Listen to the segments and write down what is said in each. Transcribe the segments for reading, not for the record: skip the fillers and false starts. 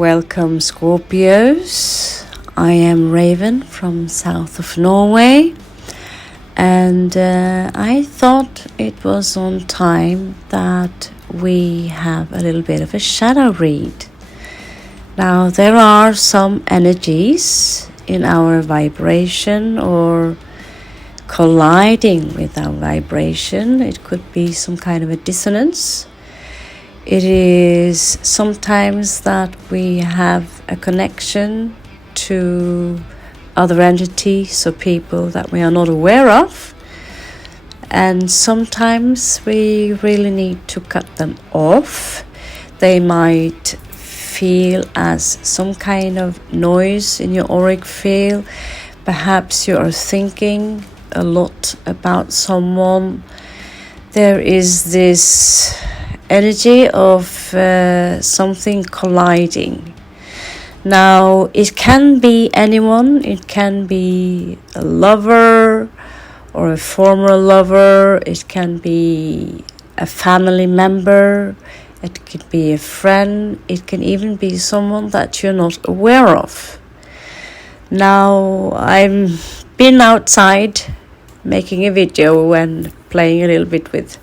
Welcome, Scorpios. I am Raven from south of Norway, and I thought it was on time that we have a little bit of a shadow read. Now, there are some energies in our vibration or colliding with our vibration. It could be some kind of a dissonance. It is sometimes that we have a connection to other entities or people that we are not aware of, and sometimes we really need to cut them off. They might feel as some kind of noise in your auric field. Perhaps you are thinking a lot about someone. There is this energy of something colliding. Now, it can be anyone. It can be a lover or a former lover. It can be a family member. It could be a friend. It can even be someone that you're not aware of. Now, I've been outside making a video and playing a little bit with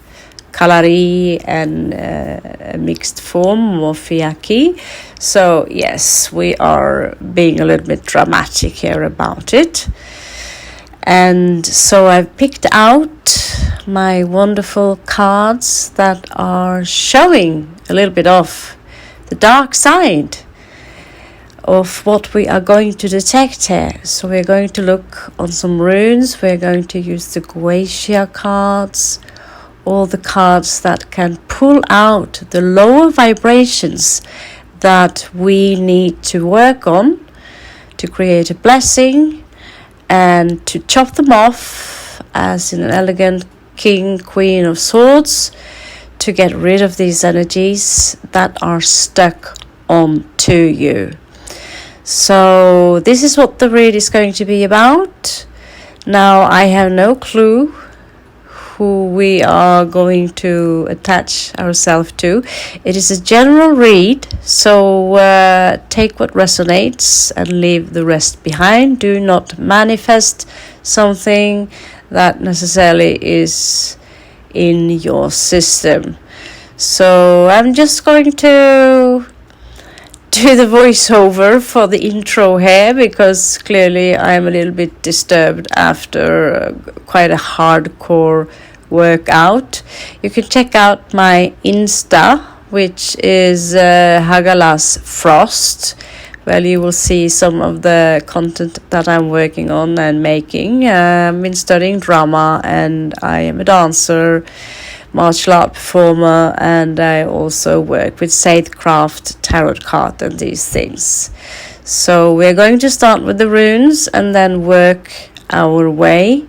kalari and a mixed form of fiaki. So yes, we are being a little bit dramatic here about it. And so I've picked out my wonderful cards that are showing a little bit of the dark side of what we are going to detect here. So we're going to look on some runes. We're going to use the Guatia cards, all the cards that can pull out the lower vibrations that we need to work on to create a blessing and to chop them off as in an elegant king, queen of swords, to get rid of these energies that are stuck onto you. So this is what the read is going to be about. Now, I have no clue who we are going to attach ourselves to. It is a general read, so take what resonates and leave the rest behind. Do not manifest something that necessarily is in your system. So I'm just going to do the voiceover for the intro here, because clearly I'm a little bit disturbed after quite a hardcore workout. You can check out my Insta, which is Hagalas Frost, where you will see some of the content that I'm working on and making. I've been studying drama, and I am a dancer, martial art performer, and I also work with Saithcraft, tarot card, and these things. So we're going to start with the runes and then work our way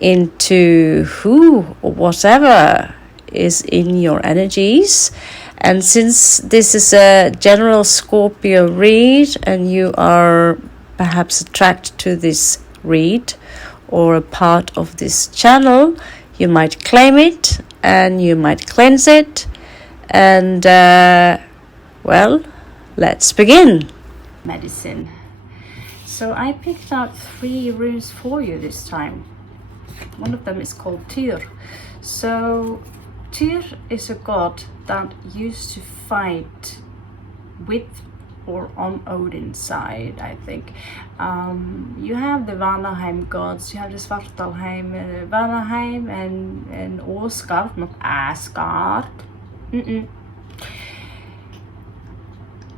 into who or whatever is in your energies. And since this is a general Scorpio read and you are perhaps attracted to this read or a part of this channel, you might claim it and you might cleanse it. And well, let's begin. Medicine. So I picked out 3 runes for you this time. One of them is called Tyr. So Tyr is a god that used to fight with or on Odin's side, I think. You have the Vanaheim gods, you have the Svartalheim, Vanaheim, and Asgard, not Asgard.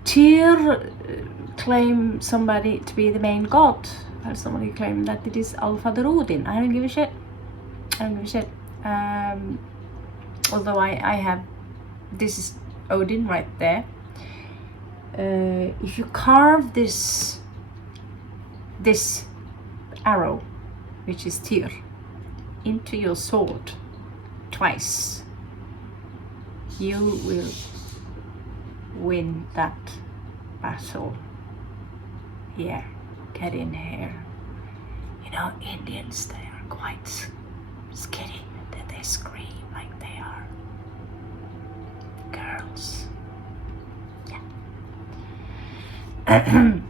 Tyr claim somebody to be the main god. There's somebody claim that it is Alfather Odin. I don't give a shit. Although I have, this is Odin right there. If you carve this arrow, which is Tyr, into your sword twice, you will win that battle. Here, get in here. You know, Indians, they are quite skinny, that they scream like they are girls. Yeah. I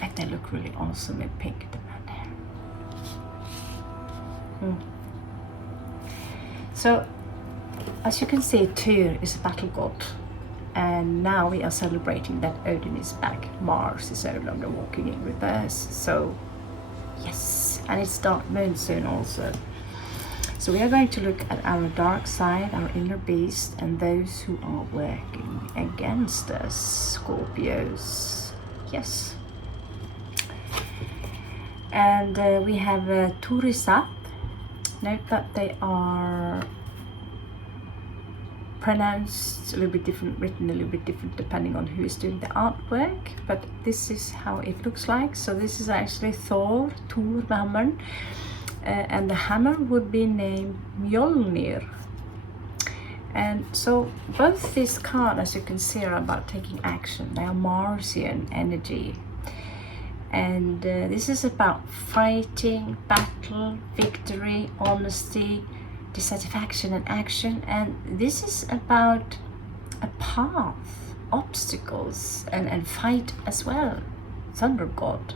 bet they look really awesome in pink, the blonde hair. So, as you can see, Tyr is a battle god, and now we are celebrating that Odin is back. Mars is no longer walking in reverse, so yes, and it's dark moon soon also. So we are going to look at our dark side, our inner beast, and those who are working against us, Scorpios. Yes. And we have Turisat. Note that they are pronounced a little bit different, written a little bit different depending on who is doing the artwork, but this is how it looks like. So this is actually Thor, Thor, and the hammer would be named Mjolnir. And so both these cards, as you can see, are about taking action. They are Martian energy. And this is about fighting, battle, victory, honesty, dissatisfaction and action. And this is about a path, obstacles, and fight as well. Thunder God.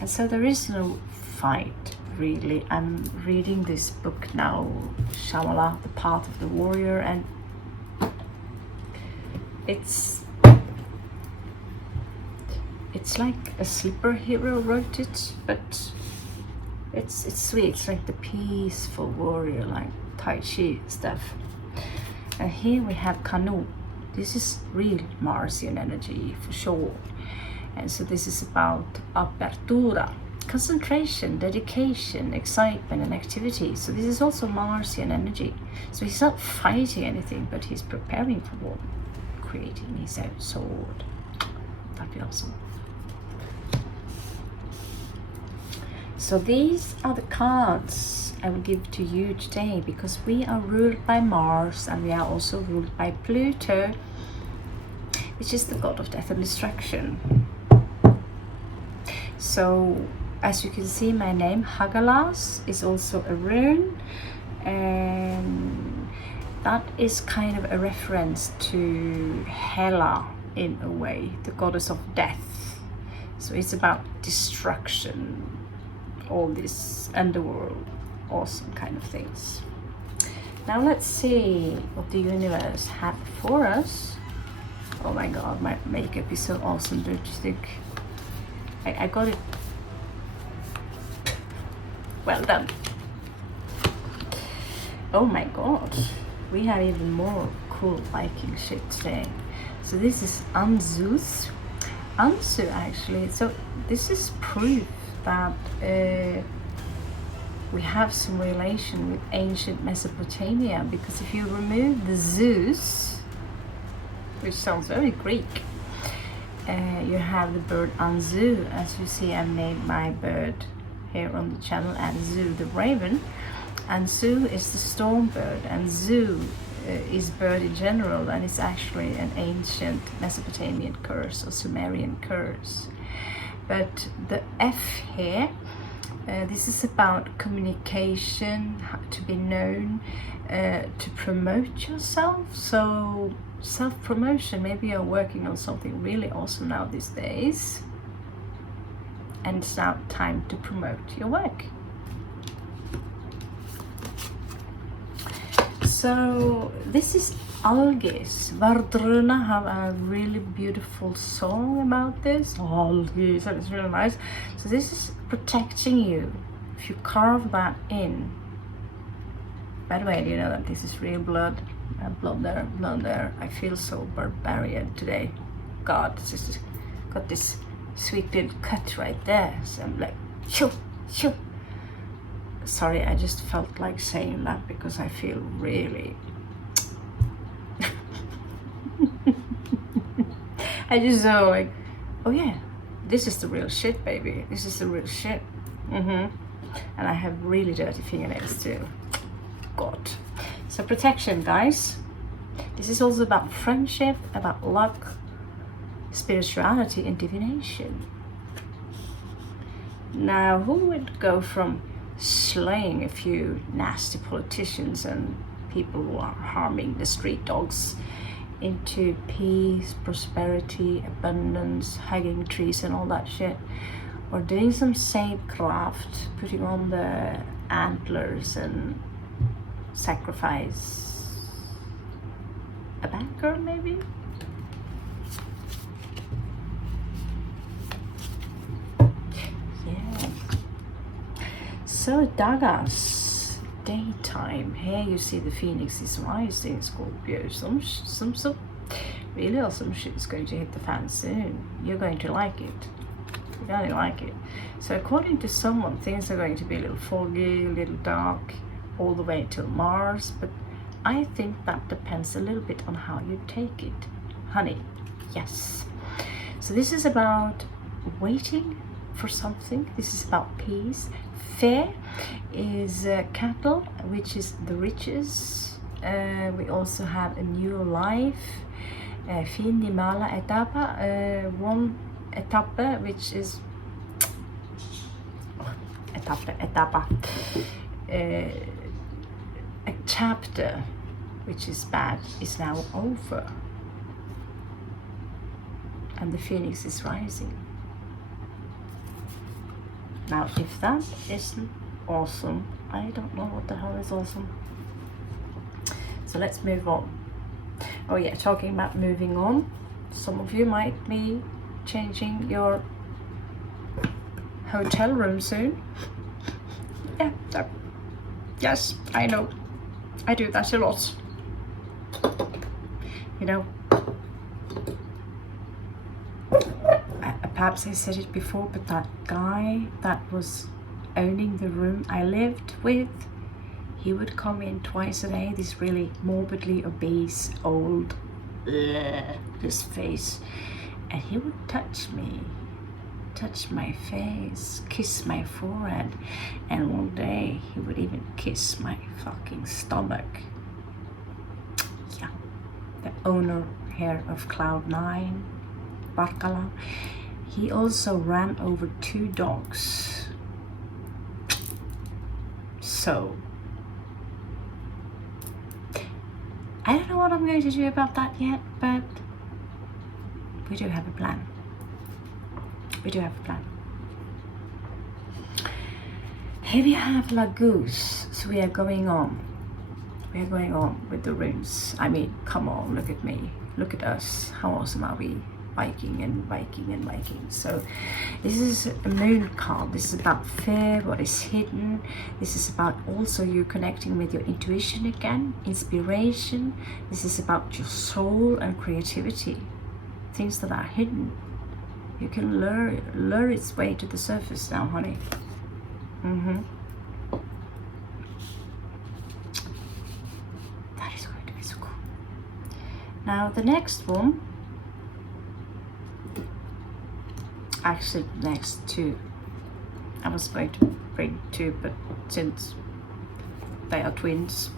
And so there is no fight, really. I'm reading this book now, Shamala, The Path of the Warrior, and it's like a slipper hero wrote it, but it's sweet. It's like the peaceful warrior, like Tai Chi stuff. And here we have Kanu. This is real Martian energy for sure. And so this is about apertura, concentration, dedication, excitement and activity. So this is also Martian energy. So he's not fighting anything, but he's preparing for war, creating his own sword. That'd be awesome. So these are the cards I will give to you today, because we are ruled by Mars and we are also ruled by Pluto, which is the god of death and destruction. So, as you can see, my name, Hagalas, is also a rune, and that is kind of a reference to Hela in a way, the goddess of death. So it's about destruction, all this underworld, awesome kind of things. Now let's see what the universe had for us. Oh my god, my makeup is so awesome, don't you think? I got it. Well done. Oh my god, we have even more cool Viking shit today. So this is Anzu's. Anzu actually, so this is proof that we have some relation with ancient Mesopotamia, because if you remove the Zeus, which sounds very Greek, you have the bird Anzu. As you see, I've named my bird here on the channel Anzu the raven. Anzu is the storm bird, and Zu is bird in general, and it's actually an ancient Mesopotamian curse or Sumerian curse. But the F here, this is about communication, how to be known, to promote yourself. So self-promotion, maybe you're working on something really awesome now these days, and it's now time to promote your work. So this is Algis. Vardruna have a really beautiful song about this. Algis, and it's really nice. So this is protecting you. If you carve that in. By the way, do you know that this is real blood? Blood there, blood there. I feel so barbarian today. God, this is got this sweet little cut right there. So I'm like, shoo, shoo. Sorry, I just felt like saying that because I feel really... I just so like, oh yeah, this is the real shit, baby. This is the real shit. And I have really dirty fingernails too. God. So protection, guys. This is also about friendship, about luck, spirituality and divination. Now, who would go from slaying a few nasty politicians and people who are harming the street dogs into peace, prosperity, abundance, hugging trees and all that shit, or doing some saint craft, putting on the antlers and sacrifice a banker maybe? Yeah. So Dagas, daytime. Here you see the phoenix is rising, Scorpio. Some really awesome shit is going to hit the fan soon. You're going to like it. You're going to like it. So according to someone, things are going to be a little foggy, a little dark, all the way till Mars. But I think that depends a little bit on how you take it, honey. Yes. So this is about waiting for something. This is about peace. Fair is cattle, which is the riches. We also have a new life. Fin di mala etapa, one etappe, which is etapa, a chapter which is bad is now over, and the phoenix is rising. Now, if that isn't awesome, I don't know what the hell is awesome. So let's move on. Oh yeah, talking about moving on, some of you might be changing your hotel room soon. Yeah, yes, I know. I do that a lot. You know, perhaps I said it before, but that guy that was owning the room I lived with, he would come in twice a day, this really morbidly obese, old, his face, and he would touch me, touch my face, kiss my forehead, and one day he would even kiss my fucking stomach. Yeah, the owner here of Cloud9, Barkala, he also ran over 2 dogs. So I don't know what I'm going to do about that yet, but we do have a plan. We do have a plan. Here we have La Goose. So we are going on. We are going on with the runes. I mean, come on, look at me. Look at us. How awesome are we? Viking and Viking and Viking. So this is a moon card. This is about fear, what is hidden. This is about also you connecting with your intuition again, inspiration. This is about your soul and creativity, things that are hidden. You can lure its way to the surface now, honey. That is going to be so cool. Now the next one, actually next 2, I was going to bring 2, but since they are twins,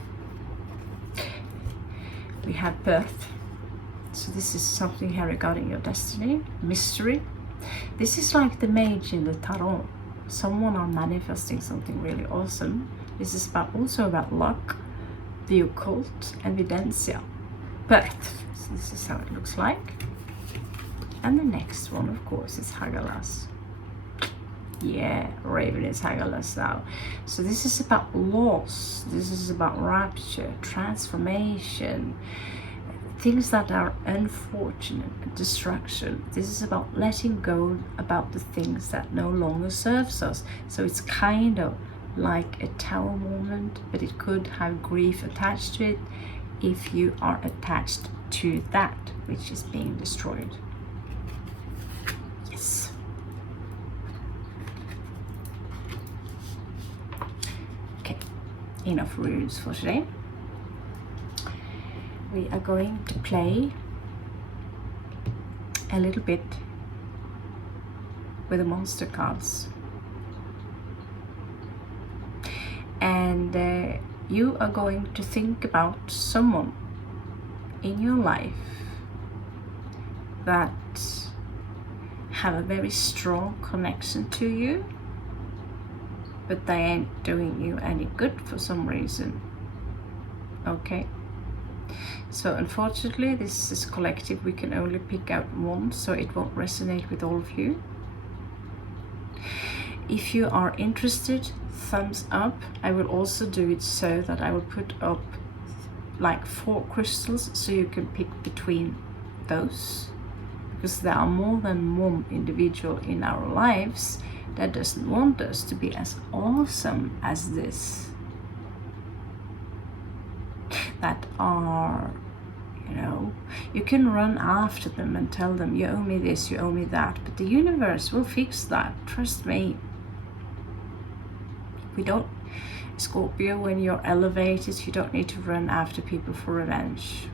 we have birth. So this is something here regarding your destiny, mystery. This is like the mage in the tarot. Someone are manifesting something really awesome. This is also about luck, the occult, evidencia, birth. So this is how it looks like. And the next one, of course, is Hagalas. Yeah, Raven is Hagalas now. So this is about loss. This is about rapture, transformation, things that are unfortunate, destruction. This is about letting go about the things that no longer serves us. So it's kind of like a tower moment, but it could have grief attached to it if you are attached to that which is being destroyed. Yes. Okay, enough runes for today. We are going to play a little bit with the monster cards, and you are going to think about someone in your life that have a very strong connection to you, but they ain't doing you any good for some reason. Okay, So unfortunately, this is collective. We can only pick out one, so it won't resonate with all of you. If you are interested, thumbs up. I will also do it so that I will put up like 4 crystals, so you can pick between those, because there are more than one individual in our lives that doesn't want us to be as awesome as this, that are, you know, you can run after them and tell them, you owe me this, you owe me that, but the universe will fix that, trust me. We don't, Scorpio, when you're elevated, you don't need to run after people for revenge.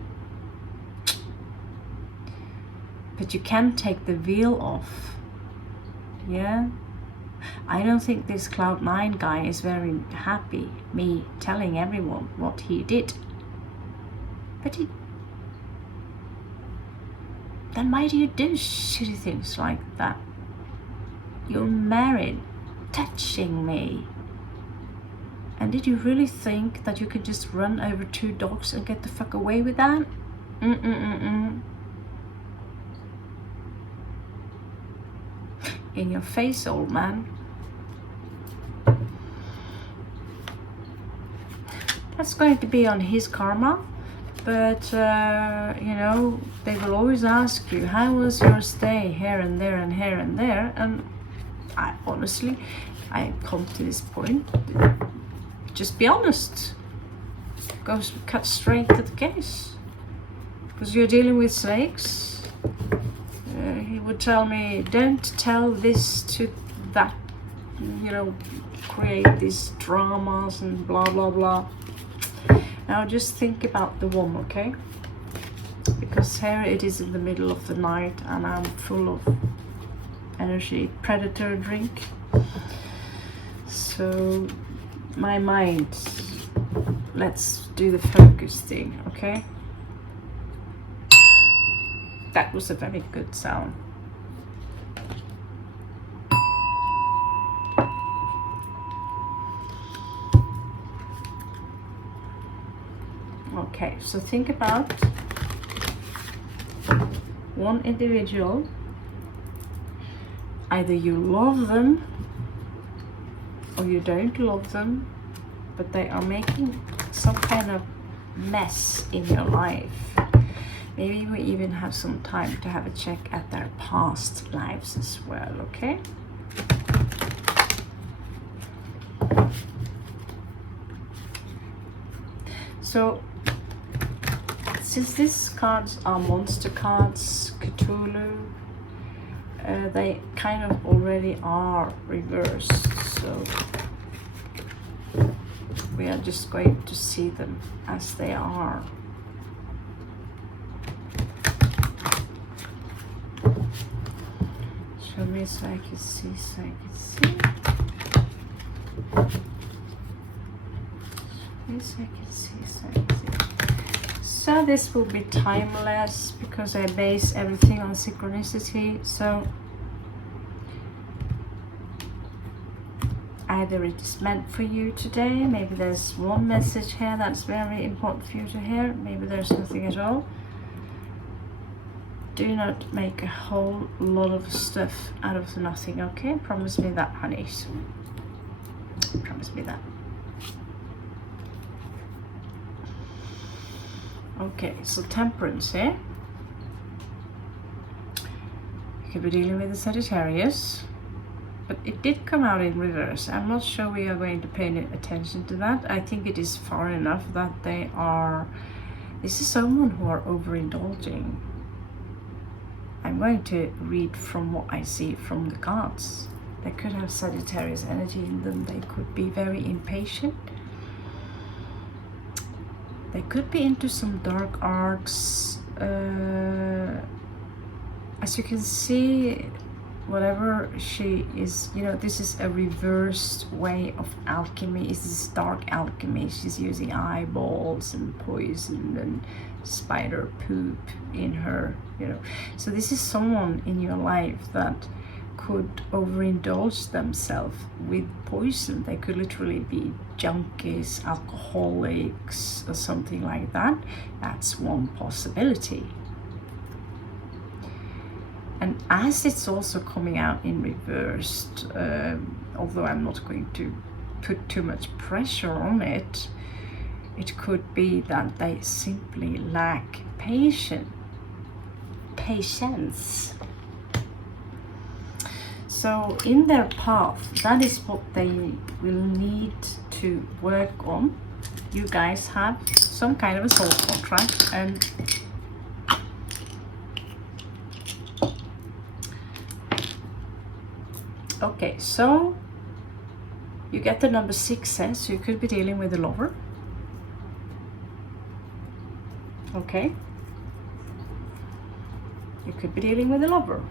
But you can take the veil off. Yeah? I don't think this Cloud 9 guy is very happy, me telling everyone what he did. But then why do you do shitty things like that? You're married, touching me. And did you really think that you could just run over 2 dogs and get the fuck away with that? In your face, old man. That's going to be on his karma. But, you know, they will always ask you, how was your stay here and there and here and there? And I honestly, I come to this point, just be honest. Cut straight to the case. Because you're dealing with snakes. He would tell me, don't tell this to that, you know, create these dramas and blah, blah, blah. Now just think about the one, okay? Because here it is in the middle of the night and I'm full of energy. Predator drink. So my mind, let's do the focus thing, okay? That was a very good sound. Okay, so think about one individual. Either you love them or you don't love them, but they are making some kind of mess in your life. Maybe we even have some time to have a check at their past lives as well, okay? So, since these cards are monster cards, Cthulhu, they kind of already are reversed, so we are just going to see them as they are. Show me so I can see, so I can see. Show me so I can see, so I can see. So this will be timeless because I base everything on synchronicity. So either it is meant for you today, maybe there's one message here that's very important for you to hear, maybe there's nothing at all. Do not make a whole lot of stuff out of nothing, okay? Promise me that, honeys. Promise me that. Okay, so Temperance here. You could be dealing with the Sagittarius, but it did come out in reverse. I'm not sure we are going to pay any attention to that. I think it is far enough that they are, this is someone who are overindulging. I'm going to read from what I see from the cards. They could have Sagittarius energy in them. They could be very impatient. They could be into some dark arts. As you can see, whatever she is, you know, this is a reversed way of alchemy. It's this dark alchemy. She's using eyeballs and poison and spider poop in her, you know. So this is someone in your life that could overindulge themselves with poison. They could literally be junkies, alcoholics, or something like that. That's one possibility. And as it's also coming out in reversed, although I'm not going to put too much pressure on it, it could be that they simply lack patience. So in their path, that is what they will need to work on. You guys have some kind of a soul contract, and okay, so you get the number 6, so you could be dealing with a lover. Okay, you could be dealing with a lover.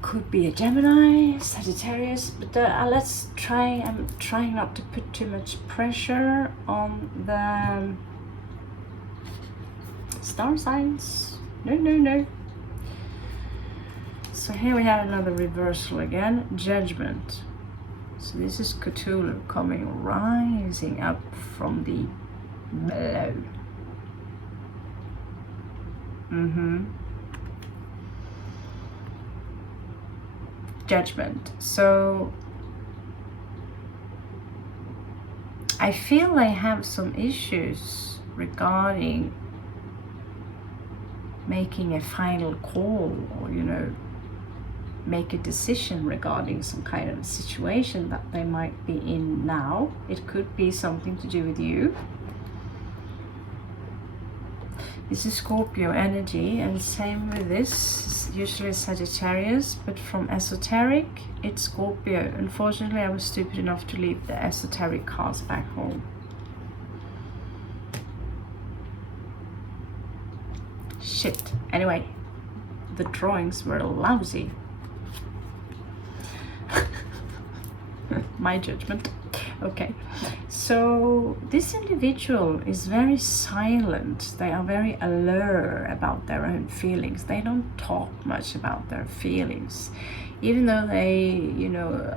Could be a Gemini, Sagittarius, but let's try. I'm trying not to put too much pressure on the star signs. No. So here we have another reversal again, Judgment. So this is Cthulhu coming, rising up from the below. Judgment. So I feel I have some issues regarding making a final call, or make a decision regarding some kind of situation that they might be in now. It could be something to do with you. This is Scorpio energy, and same with this, usually Sagittarius, but from esoteric, it's Scorpio. Unfortunately, I was stupid enough to leave the esoteric cards back home. Shit. Anyway, the drawings were lousy. My judgment. Okay, so this individual is very silent. They are very alert about their own feelings. They don't talk much about their feelings, even though they,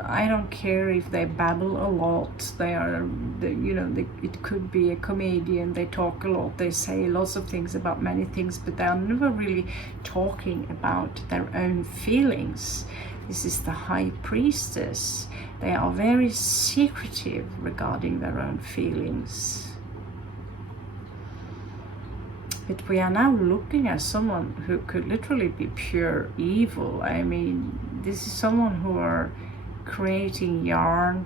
I don't care if they babble a lot. They are, it could be a comedian. They talk a lot. They say lots of things about many things, but they are never really talking about their own feelings. This is the High Priestess. They are very secretive regarding their own feelings. But we are now looking at someone who could literally be pure evil. I mean, this is someone who are creating yarn.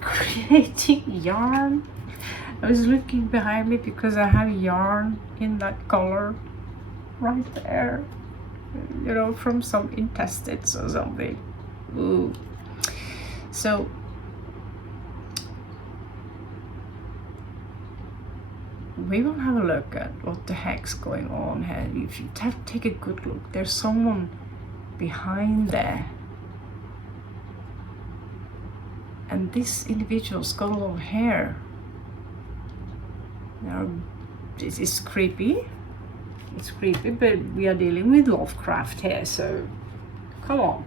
Creating yarn. I was looking behind me because I have yarn in that color right there, from some intestines or something. Ooh. So we will have a look at what the heck's going on here. If you take a good look, there's someone behind there. And this individual's got a lot of hair. Now, this is creepy. It's creepy, but we are dealing with Lovecraft here, so come on.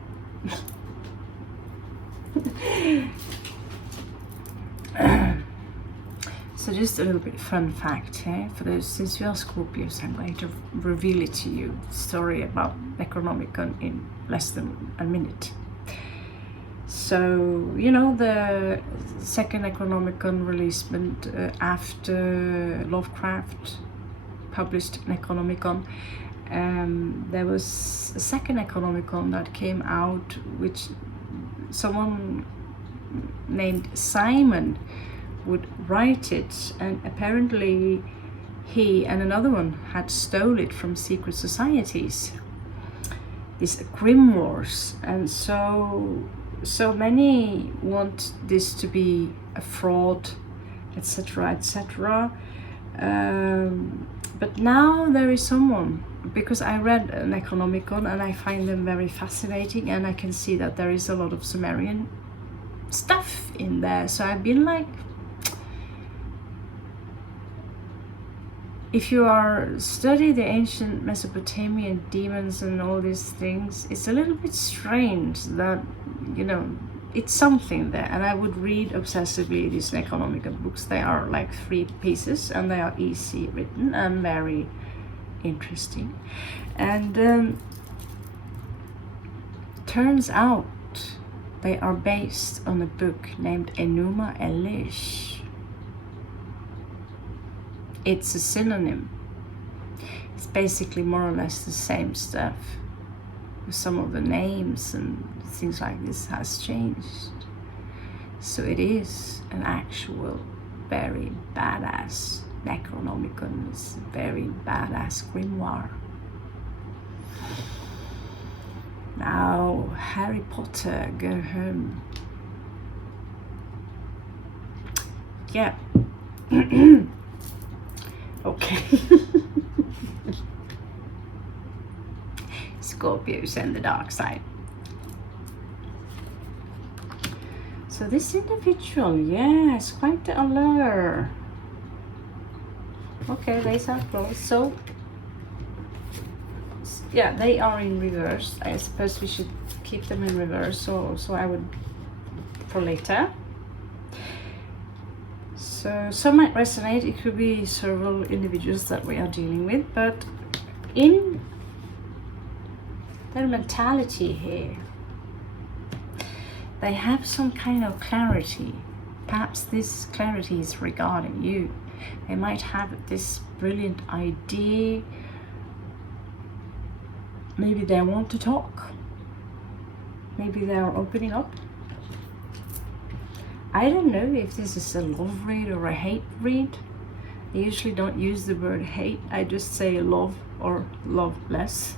So just a little bit fun fact here for those, since you are Scorpios, I'm going to reveal it to you. Story about Necronomicon in less than a minute. So, the second Necronomicon releasement after Lovecraft published Necronomicon, there was a second Necronomicon that came out, which someone named Simon would write it, and apparently he and another one had stole it from secret societies, these grimoires, and so many want this to be a fraud, etc., etc. But now there is someone, because I read Necronomicon and I find them very fascinating, and I can see that there is a lot of Sumerian stuff in there. So I've been like if you are study the ancient Mesopotamian demons and all these things, it's a little bit strange that, you know, it's something there. And I would read obsessively these Necronomicon books. They are like 3 pieces and they are easy written and very interesting. And turns out they are based on a book named Enuma Elish. It's a synonym. It's basically more or less the same stuff. Some of the names and things like this has changed. So it is an actual very badass Necronomicon. It's a very badass grimoire. Now, Harry Potter, go home. Yeah. Okay. Scorpios and the dark side. So this individual, yeah, is quite the allure. Okay, raise are closed. So yeah, they are in reverse. I suppose we should keep them in reverse. So I would for later. So some might resonate. It could be several individuals that we are dealing with, but in their mentality here, they have some kind of clarity. Perhaps this clarity is regarding you. They might have this brilliant idea. Maybe they want to talk. Maybe they are opening up. I don't know if this is a love read or a hate read. I usually don't use the word hate. I just say love or love less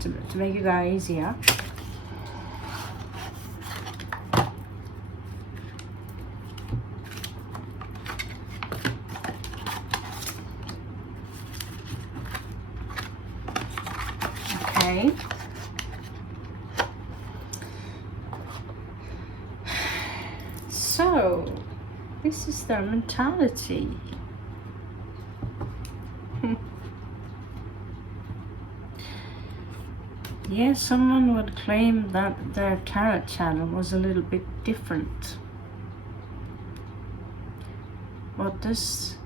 to make it that easier. Okay. So, this is their mentality. Yeah, someone would claim that their tarot channel was a little bit different. What does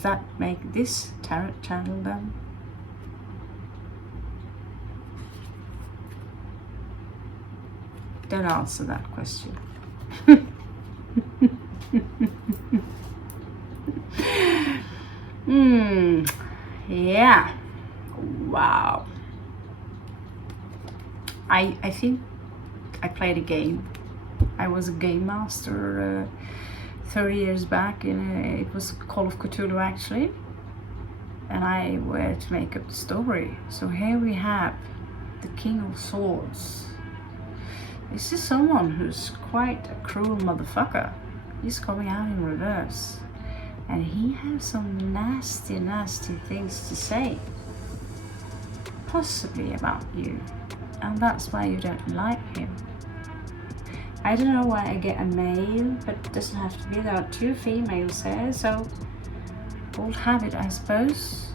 that make this tarot channel then? Don't answer that question. Yeah. Wow. I think I played a game. I was a game master 30 years back. It was Call of Cthulhu actually. And I were to make up the story. So here we have the King of Swords. This is someone who's quite a cruel motherfucker. He's coming out in reverse. And he has some nasty, nasty things to say. Possibly about you. And that's why you don't like him. I don't know why I get a male, but it doesn't have to be. There are 2 females here, so old habit, I suppose.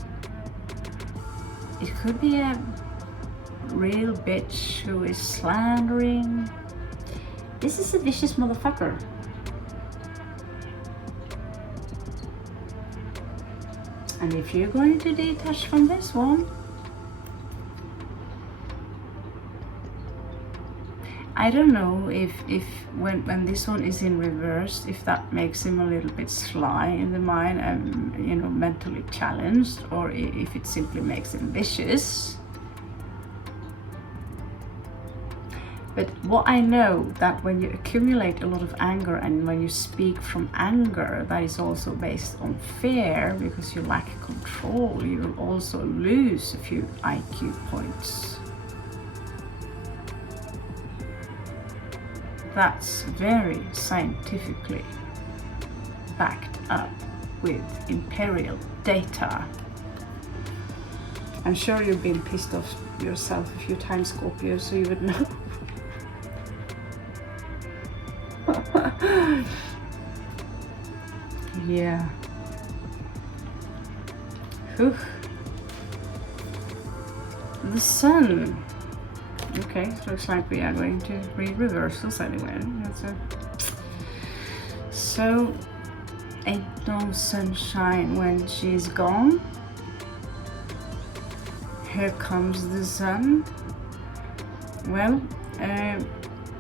It could be a real bitch who is slandering. This is a vicious motherfucker. And if you're going to detach from this one, I don't know if when this one is in reverse, if that makes him a little bit sly in the mind and, you know, mentally challenged, or if it simply makes him vicious. But what I know, that when you accumulate a lot of anger and when you speak from anger, that is also based on fear, because you lack control, you will also lose a few IQ points. That's very scientifically backed up with imperial data. I'm sure you've been pissed off yourself a few times, Scorpio, so you would know. Yeah. Whew. The Sun. Okay, so looks like we are going to read reversals anyway. So, ain't no sunshine when she's gone. Here comes the sun. Well,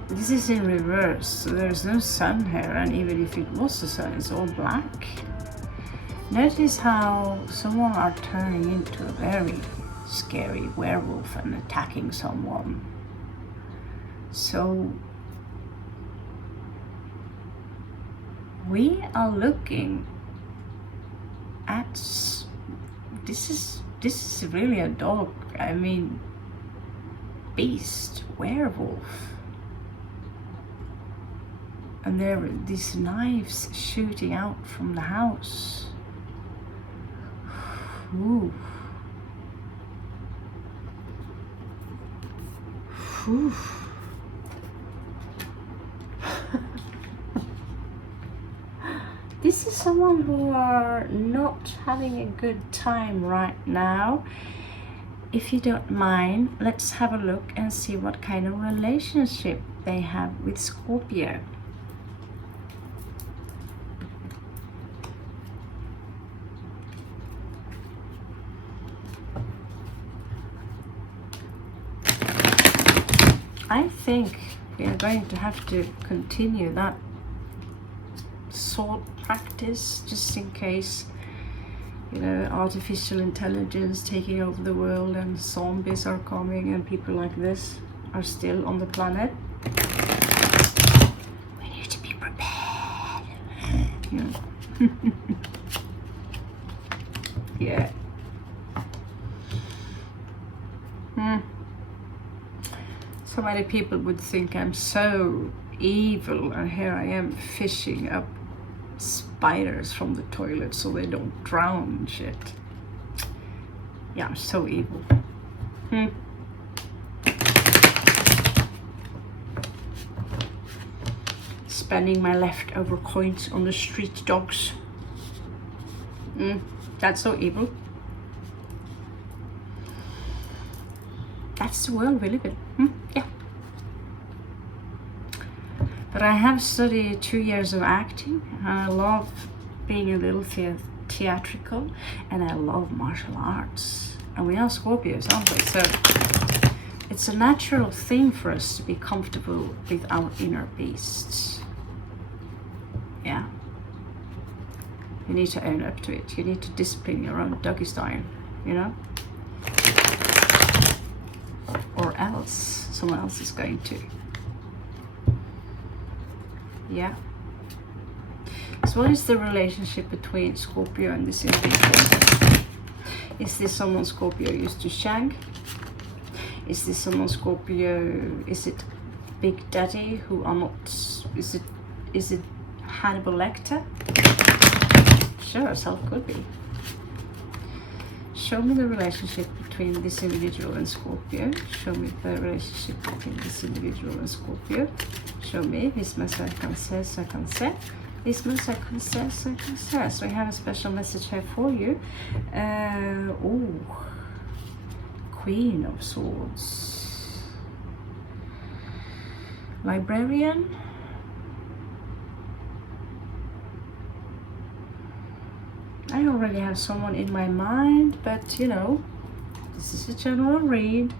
this is in reverse, so there's no sun here, and even if it was the sun, it's all black. Notice how someone are turning into a very scary werewolf and attacking someone. So we are looking at this is really a dog, I mean beast, werewolf. And there are these knives shooting out from the house. Ooh. Ooh. This is someone who are not having a good time right now. If you don't mind, let's have a look and see what kind of relationship they have with Scorpio. I think we are going to have to continue that sword practice, just in case, you know, artificial intelligence taking over the world and zombies are coming and people like this are still on the planet. We need to be prepared. Yeah. So many people would think I'm so evil, and here I am fishing up spiders from the toilet so they don't drown and shit. Yeah, I'm so evil. Spending my leftover coins on the street dogs. That's so evil. That's the world we live in. Yeah. But I have studied 2 years of acting, and I love being a little theatrical, and I love martial arts. And we are Scorpios, aren't we? So it's a natural thing for us to be comfortable with our inner beasts. Yeah. You need to own up to it. You need to discipline your own doggy style, you know? Or else someone else is going to. Yeah. So what is the relationship between Scorpio and this individual? Is this someone Scorpio used to shag? Is this someone Scorpio, is it Big Daddy who are not, is it Hannibal Lecter? Sure, self could be. Show me the relationship between this individual and Scorpio. Show me the relationship between this individual and Scorpio. Show me. Visma circumstance. Visma circumstance. So I have a special message here for you. Queen of Swords. Librarian. I already have someone in my mind, but you know, this is a general read.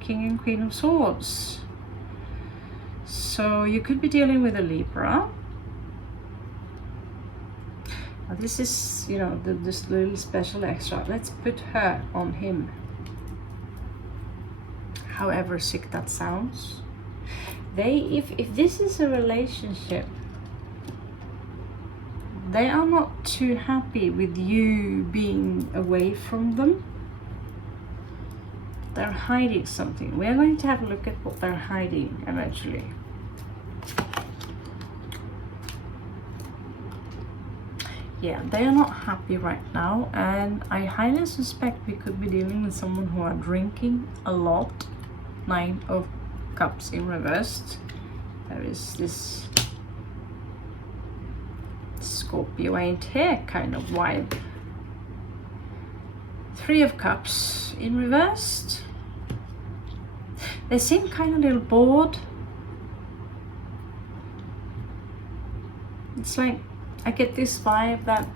King and Queen of Swords. So you could be dealing with a Libra. Now this is, you know, this little special extra. Let's put her on him. However sick that sounds. If this is a relationship, they are not too happy with you being away from them. They're hiding something. We're going to have a look at what they're hiding eventually. Yeah, they are not happy right now, and I highly suspect we could be dealing with someone who are drinking a lot. 9 of Cups in reversed. There is this Scorpio ain't here kind of vibe. Three of Cups in reversed. They seem kind of a little bored. It's like, I get this vibe that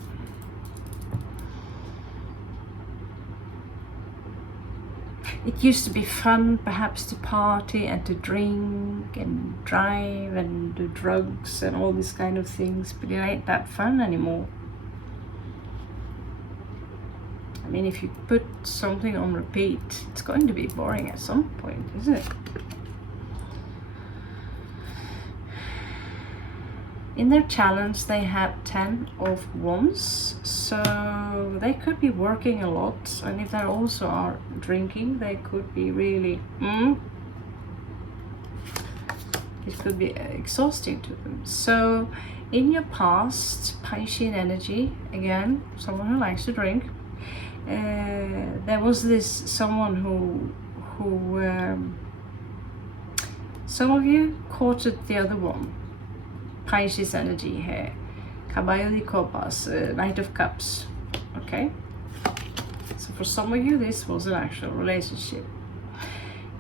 it used to be fun perhaps to party and to drink and drive and do drugs and all these kind of things, but it ain't that fun anymore. I mean, if you put something on repeat, it's going to be boring at some point, isn't it? In their challenge, they have 10 of Wands, so they could be working a lot, and if they also are drinking, they could be really, it could be exhausting to them. So, in your past, Piscean energy, again, someone who likes to drink, there was this someone who some of you courted the other one. Pisces energy here, Caballo de Copas, Knight of Cups. Okay, so for some of you this was an actual relationship.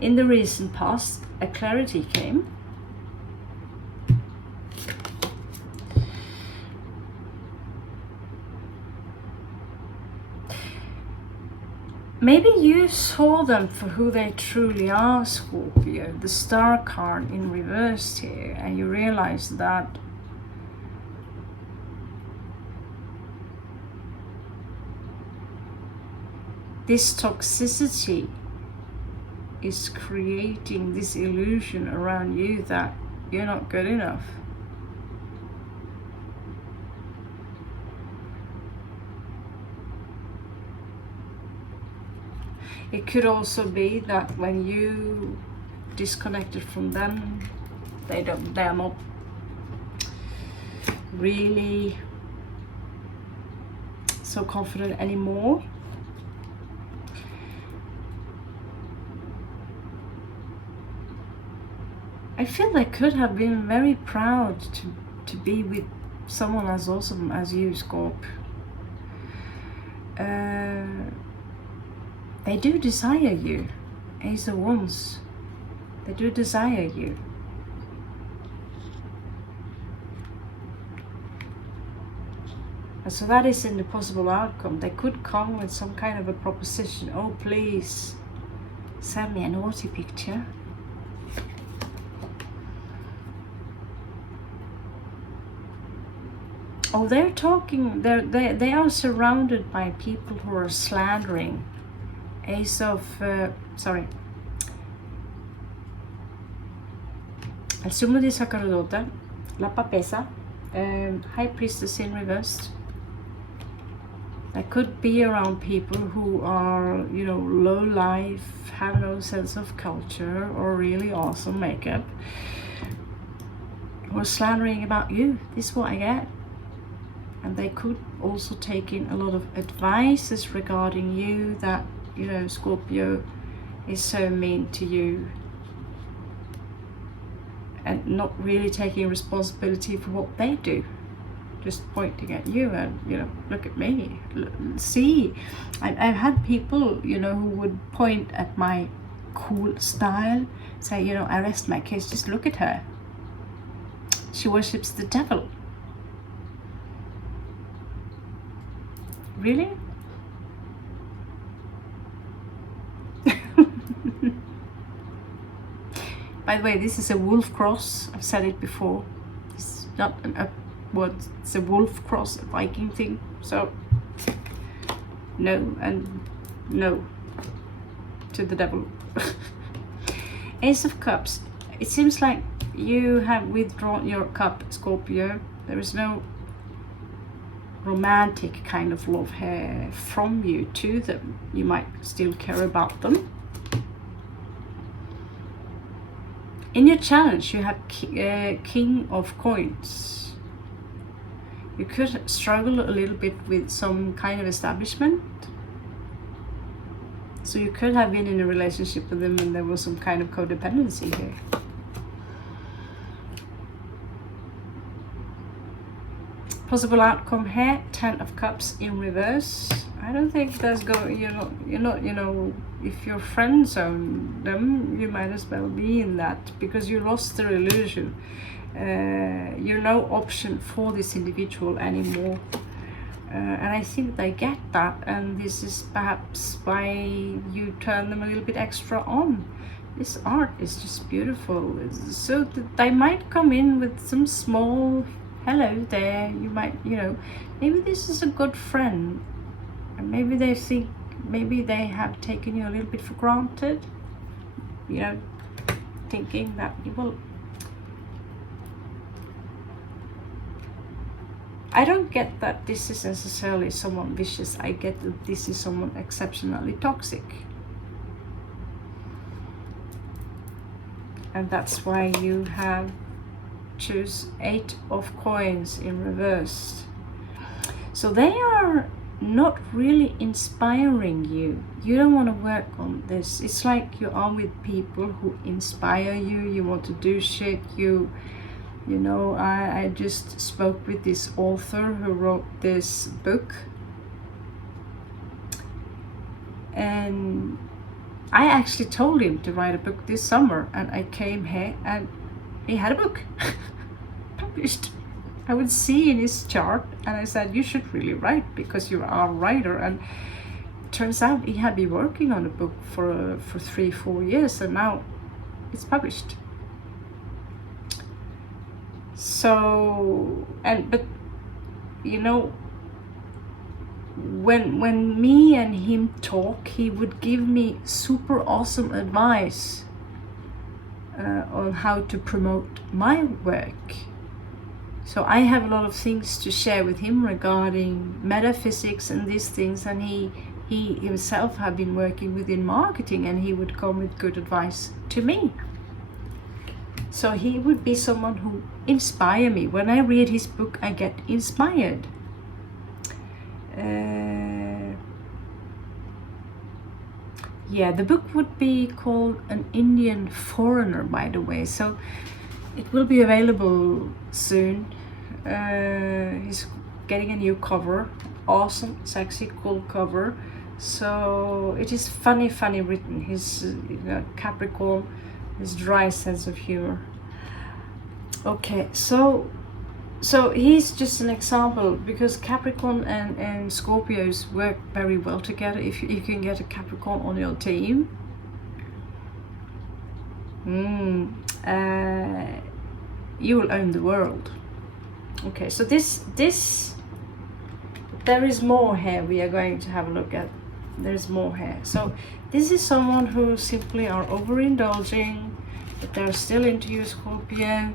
In the recent past, a clarity came. Maybe you saw them for who they truly are, Scorpio, the Star card in reverse here, and you realized that this toxicity is creating this illusion around you that you're not good enough. It could also be that when you disconnected from them, they are not really so confident anymore. I feel they could have been very proud to be with someone as awesome as you, Scorp. They do desire you, Ace of Wands. They do desire you. And so that is in the possible outcome. They could come with some kind of a proposition. Oh, please, send me a naughty picture. Oh, they're talking, they are surrounded by people who are slandering. Ace of, sorry. El Sumo di Sacerdote, La Papessa, High Priestess in reversed. They could be around people who are, you know, low life, have no sense of culture, or really awesome makeup, or slandering about you. This is what I get. And they could also take in a lot of advices regarding you that, you know, Scorpio is so mean to you, and not really taking responsibility for what they do, just pointing at you and, you know, look at me, see. I've had people, you know, who would point at my cool style, say, you know, I rest my case, just look at her, she worships the devil. Really? By the way, this is a wolf cross. I've said it before. It's not an upward, it's a wolf cross, a Viking thing. So, no and no to the devil. Ace of Cups. It seems like you have withdrawn your cup, Scorpio. There is no romantic kind of love here from you to them. You might still care about them. In your challenge, you have King of Coins. You could struggle a little bit with some kind of establishment. So you could have been in a relationship with them and there was some kind of codependency here. Possible outcome here, 10 of Cups in reverse. I don't think that's going, you're not, if you're friend zone them, you might as well be in that, because you lost the illusion. You're no option for this individual anymore. And I think they get that, and this is perhaps why you turn them a little bit extra on. This art is just beautiful. So they might come in with some small hello there. You might, maybe this is a good friend, and maybe they think, maybe they have taken you a little bit for granted, thinking that you will. I don't get that this is necessarily someone vicious. I get that this is someone exceptionally toxic. And that's why you have choose 8 of coins in reverse. So they are not really inspiring you. You don't want to work on this. It's like you are with people who inspire you. You want to do shit. I just spoke with this author who wrote this book, and I actually told him to write a book this summer, and I came here and he had a book published. I would see in his chart, and I said, you should really write because you are a writer. And it turns out he had been working on a book for 3-4 years, and now it's published. So, but when me and him talk, he would give me super awesome advice on how to promote my work. So I have a lot of things to share with him regarding metaphysics and these things, and he himself have been working within marketing, and he would come with good advice to me. So he would be someone who inspire me. When I read his book, I get inspired. The book would be called An Indian Foreigner, by the way. So it will be available soon. He's getting a new cover. Awesome, sexy, cool cover. So it is funny written. He's Capricorn. His dry sense of humor. Okay, so he's just an example, because Capricorn and Scorpios work very well together. If you can get a Capricorn on your team, you will own the world. Okay, so this there is more here we are going to have a look at. There's more here. So this is someone who simply are overindulging, but they're still into you, Scorpio,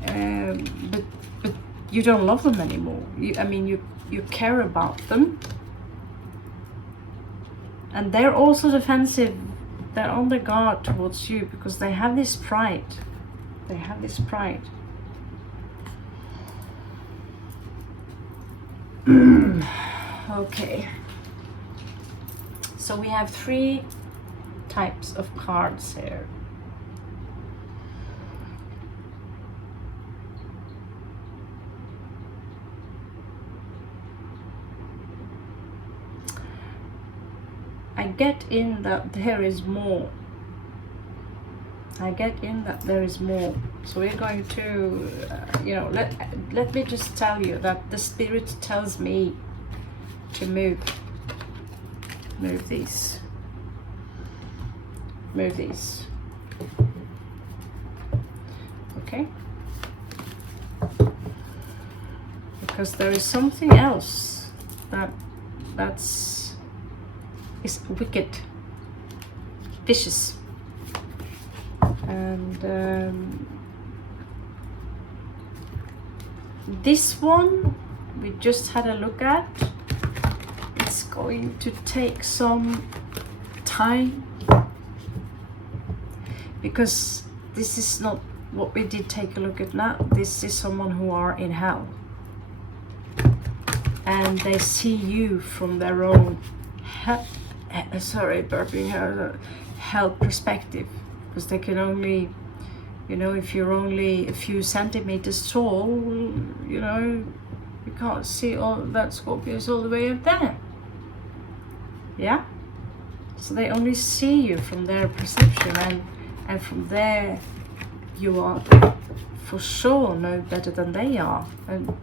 but you don't love them anymore. You care about them, and they're also defensive. They're on their guard towards you because they have this pride. Okay. So we have 3 types of cards here. I get in that there is more. So we're going to, let me just tell you that the spirit tells me to move these. Okay? Because there is something else is wicked, vicious, and this one we just had a look at. It's going to take some time, because this is not what we did take a look at now. This is someone who are in hell, and they see you from their own hell perspective, because they can only, if you're only a few centimeters tall, you can't see all that Scorpios all the way up there. Yeah, so they only see you from their perception, and from there you are for sure no better than they are, and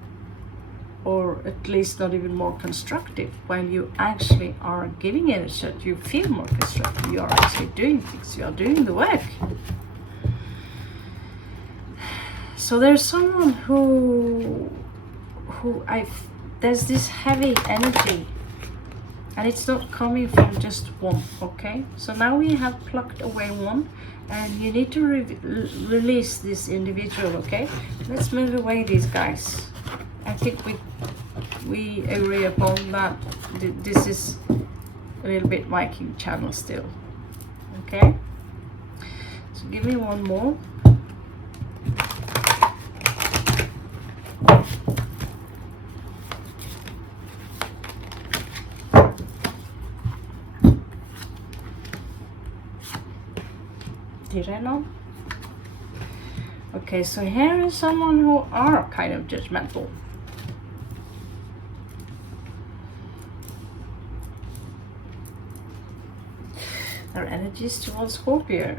or at least not even more constructive, while you actually are giving it a shot. You feel more constructive, you are actually doing things, you are doing the work. So there's someone who there's this heavy energy, and it's not coming from just one. Okay, so now we have plucked away one, and you need to release this individual. Okay, let's move away these guys. I think we agree upon that this is a little bit Viking channel still. Okay, so give me one more. Did I know? Okay, so here is someone who are kind of judgmental. Their energies towards Scorpio.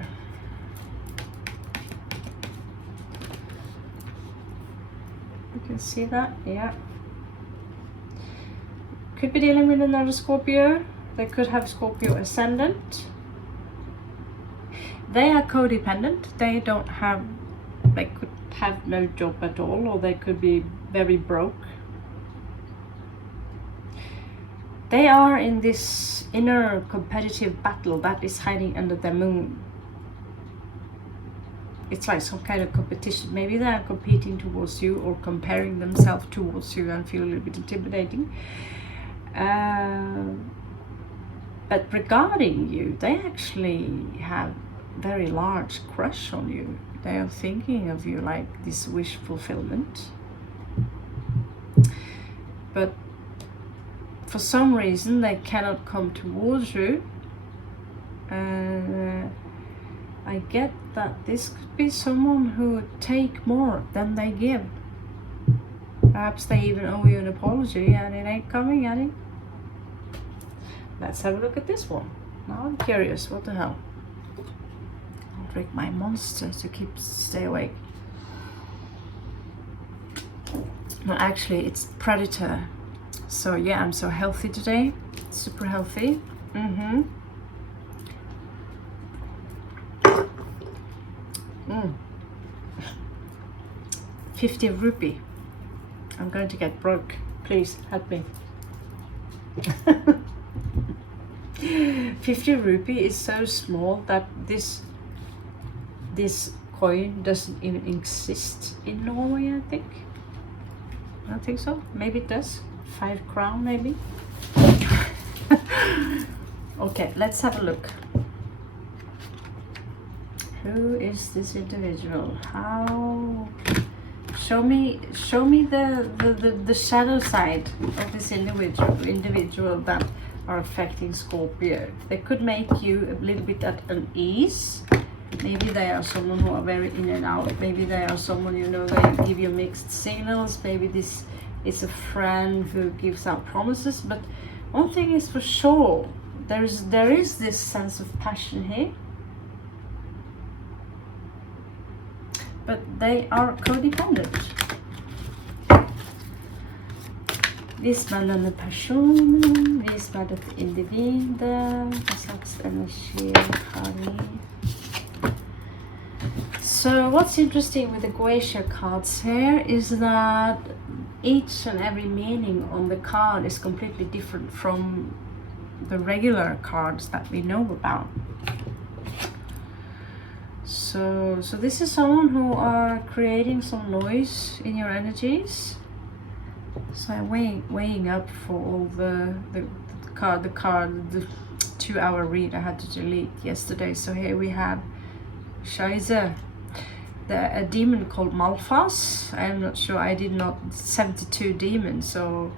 You can see that, yeah. Could be dealing with another Scorpio. They could have Scorpio ascendant. They are codependent. They don't have, they could have no job at all, or they could be very broke. They are in this inner competitive battle that is hiding under the moon. It's like some kind of competition. Maybe they are competing towards you or comparing themselves towards you and feel a little bit intimidating. But regarding you, they actually have very large crush on you. They are thinking of you like this wish fulfillment. But for some reason they cannot come towards you. I get that this could be someone who would take more than they give. Perhaps they even owe you an apology and it ain't coming at it. Let's have a look at this one. Now I'm curious, what the hell? I'll drink my monster to stay awake. No, actually it's Predator. So yeah, I'm so healthy today. Super healthy. 50 rupee. I'm going to get broke. Please help me. 50 rupee is so small that this coin doesn't even exist in Norway, I think. I don't think so. Maybe it does. 5 crown maybe. Okay, let's have a look. Who is this individual? How? Show me the shadow side of this individual that are affecting Scorpio. They could make you a little bit at unease. Maybe they are someone who are very in and out. Maybe they are someone, you know, they give you mixed signals. Maybe this is a friend who gives out promises. But one thing is for sure, there is this sense of passion here. But they are codependent. Visvandrende person, visvärdet individer, vad slags energi har vi? So what's interesting with the Geisha cards here is that each and every meaning on the card is completely different from the regular cards that we know about. So this is someone who are creating some noise in your energies. So I'm weighing up for all the 2-hour read I had to delete yesterday. So here we have Scheiße, a demon called Malphas. I'm not sure, I did not 72 demons. So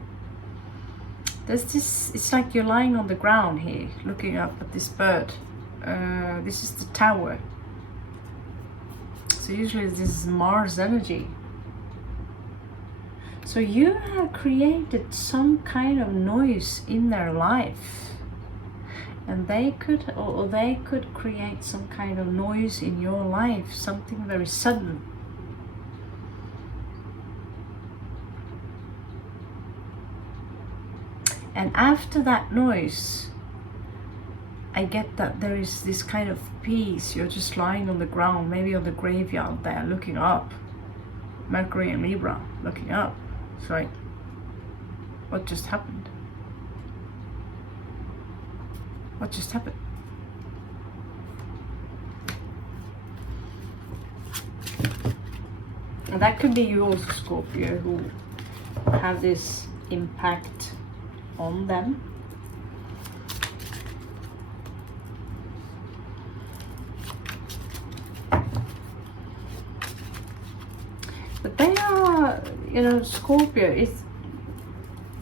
there's this, it's like you're lying on the ground here looking up at this bird. This is the tower. So usually this is Mars energy. So you have created some kind of noise in their life. and they could create some kind of noise in your life, something very sudden. And after that noise, I get that there is this kind of peace. You're just lying on the ground, maybe on the graveyard there, looking up. Mercury and Libra, looking up. It's like, what just happened? What just happened? And that could be you also, Scorpio, who have this impact on them. But they are, you know, Scorpio,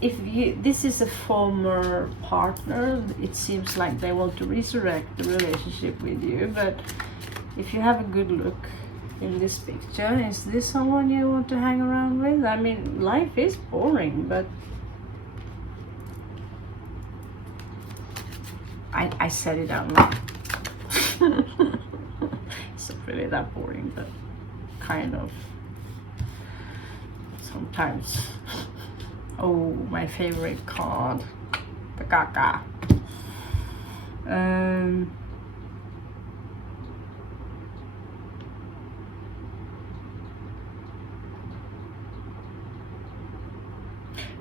if this is a former partner, it seems like they want to resurrect the relationship with you. But if you have a good look in this picture, is this someone you want to hang around with? I mean, life is boring, but I said it out loud. It's not really that boring, but kind of sometimes. Oh, my favorite card, the Gaga.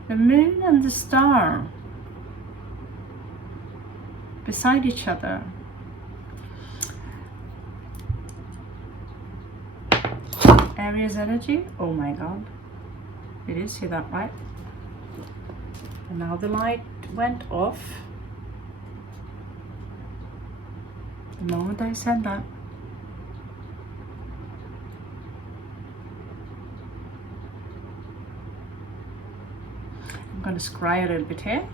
The moon and the star beside each other. Aries energy. Oh my god. You did see that, right? And now the light went off the moment I said that. I'm going to scry a little bit here.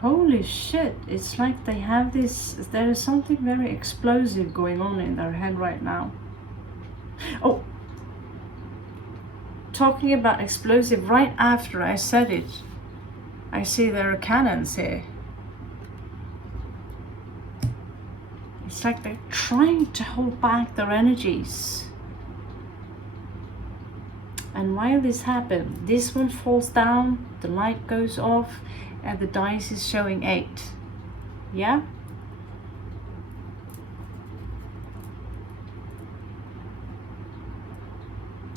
Holy shit, it's like they have this, there is something very explosive going on in their head right now. Oh, talking about explosive, right after I said it, I see there are cannons here. It's like they're trying to hold back their energies. And while this happens, this one falls down, the light goes off, and the dice is showing 8. Yeah?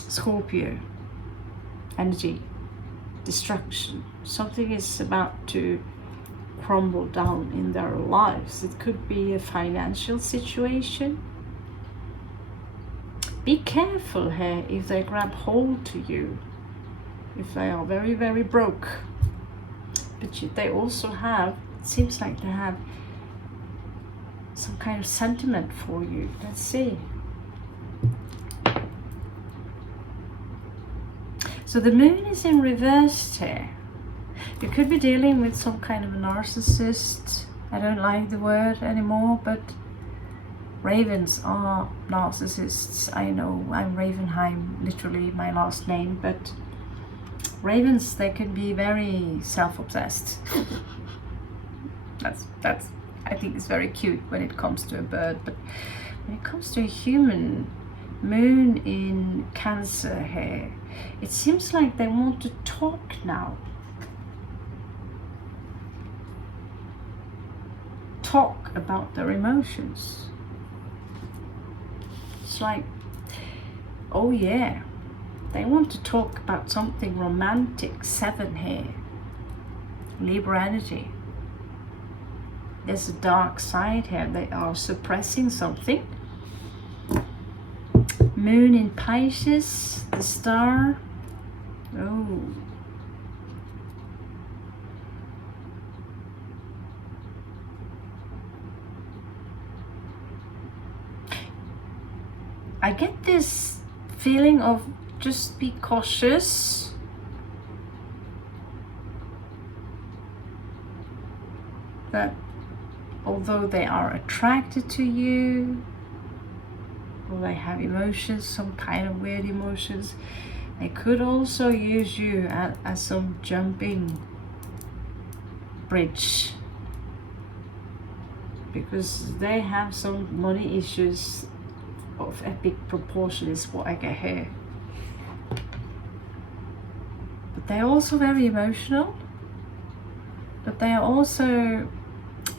Scorpio. Energy. Destruction. Something is about to crumble down in their lives. It could be a financial situation. Be careful here if they grab hold to you. If they are very, very broke. But they also have, it seems like they have some kind of sentiment for you. Let's see. So the moon is in reverse here. You could be dealing with some kind of a narcissist. I don't like the word anymore, but ravens are narcissists. I know, I'm Ravenheim, literally my last name, but ravens, they can be very self-obsessed. that's I think it's very cute when it comes to a bird, but when it comes to a human, moon in Cancer here, it seems like they want to talk now. Talk about their emotions. It's like, oh yeah, they want to talk about something romantic. 7 here. Libra energy. There's a dark side here. They are suppressing something. Moon in Pisces. The star. Oh. I get this feeling of just be cautious. That although they are attracted to you, or they have emotions, some kind of weird emotions, they could also use you as some jumping bridge, because they have some money issues of epic proportion is what I get here. But they're also very emotional, but they are also,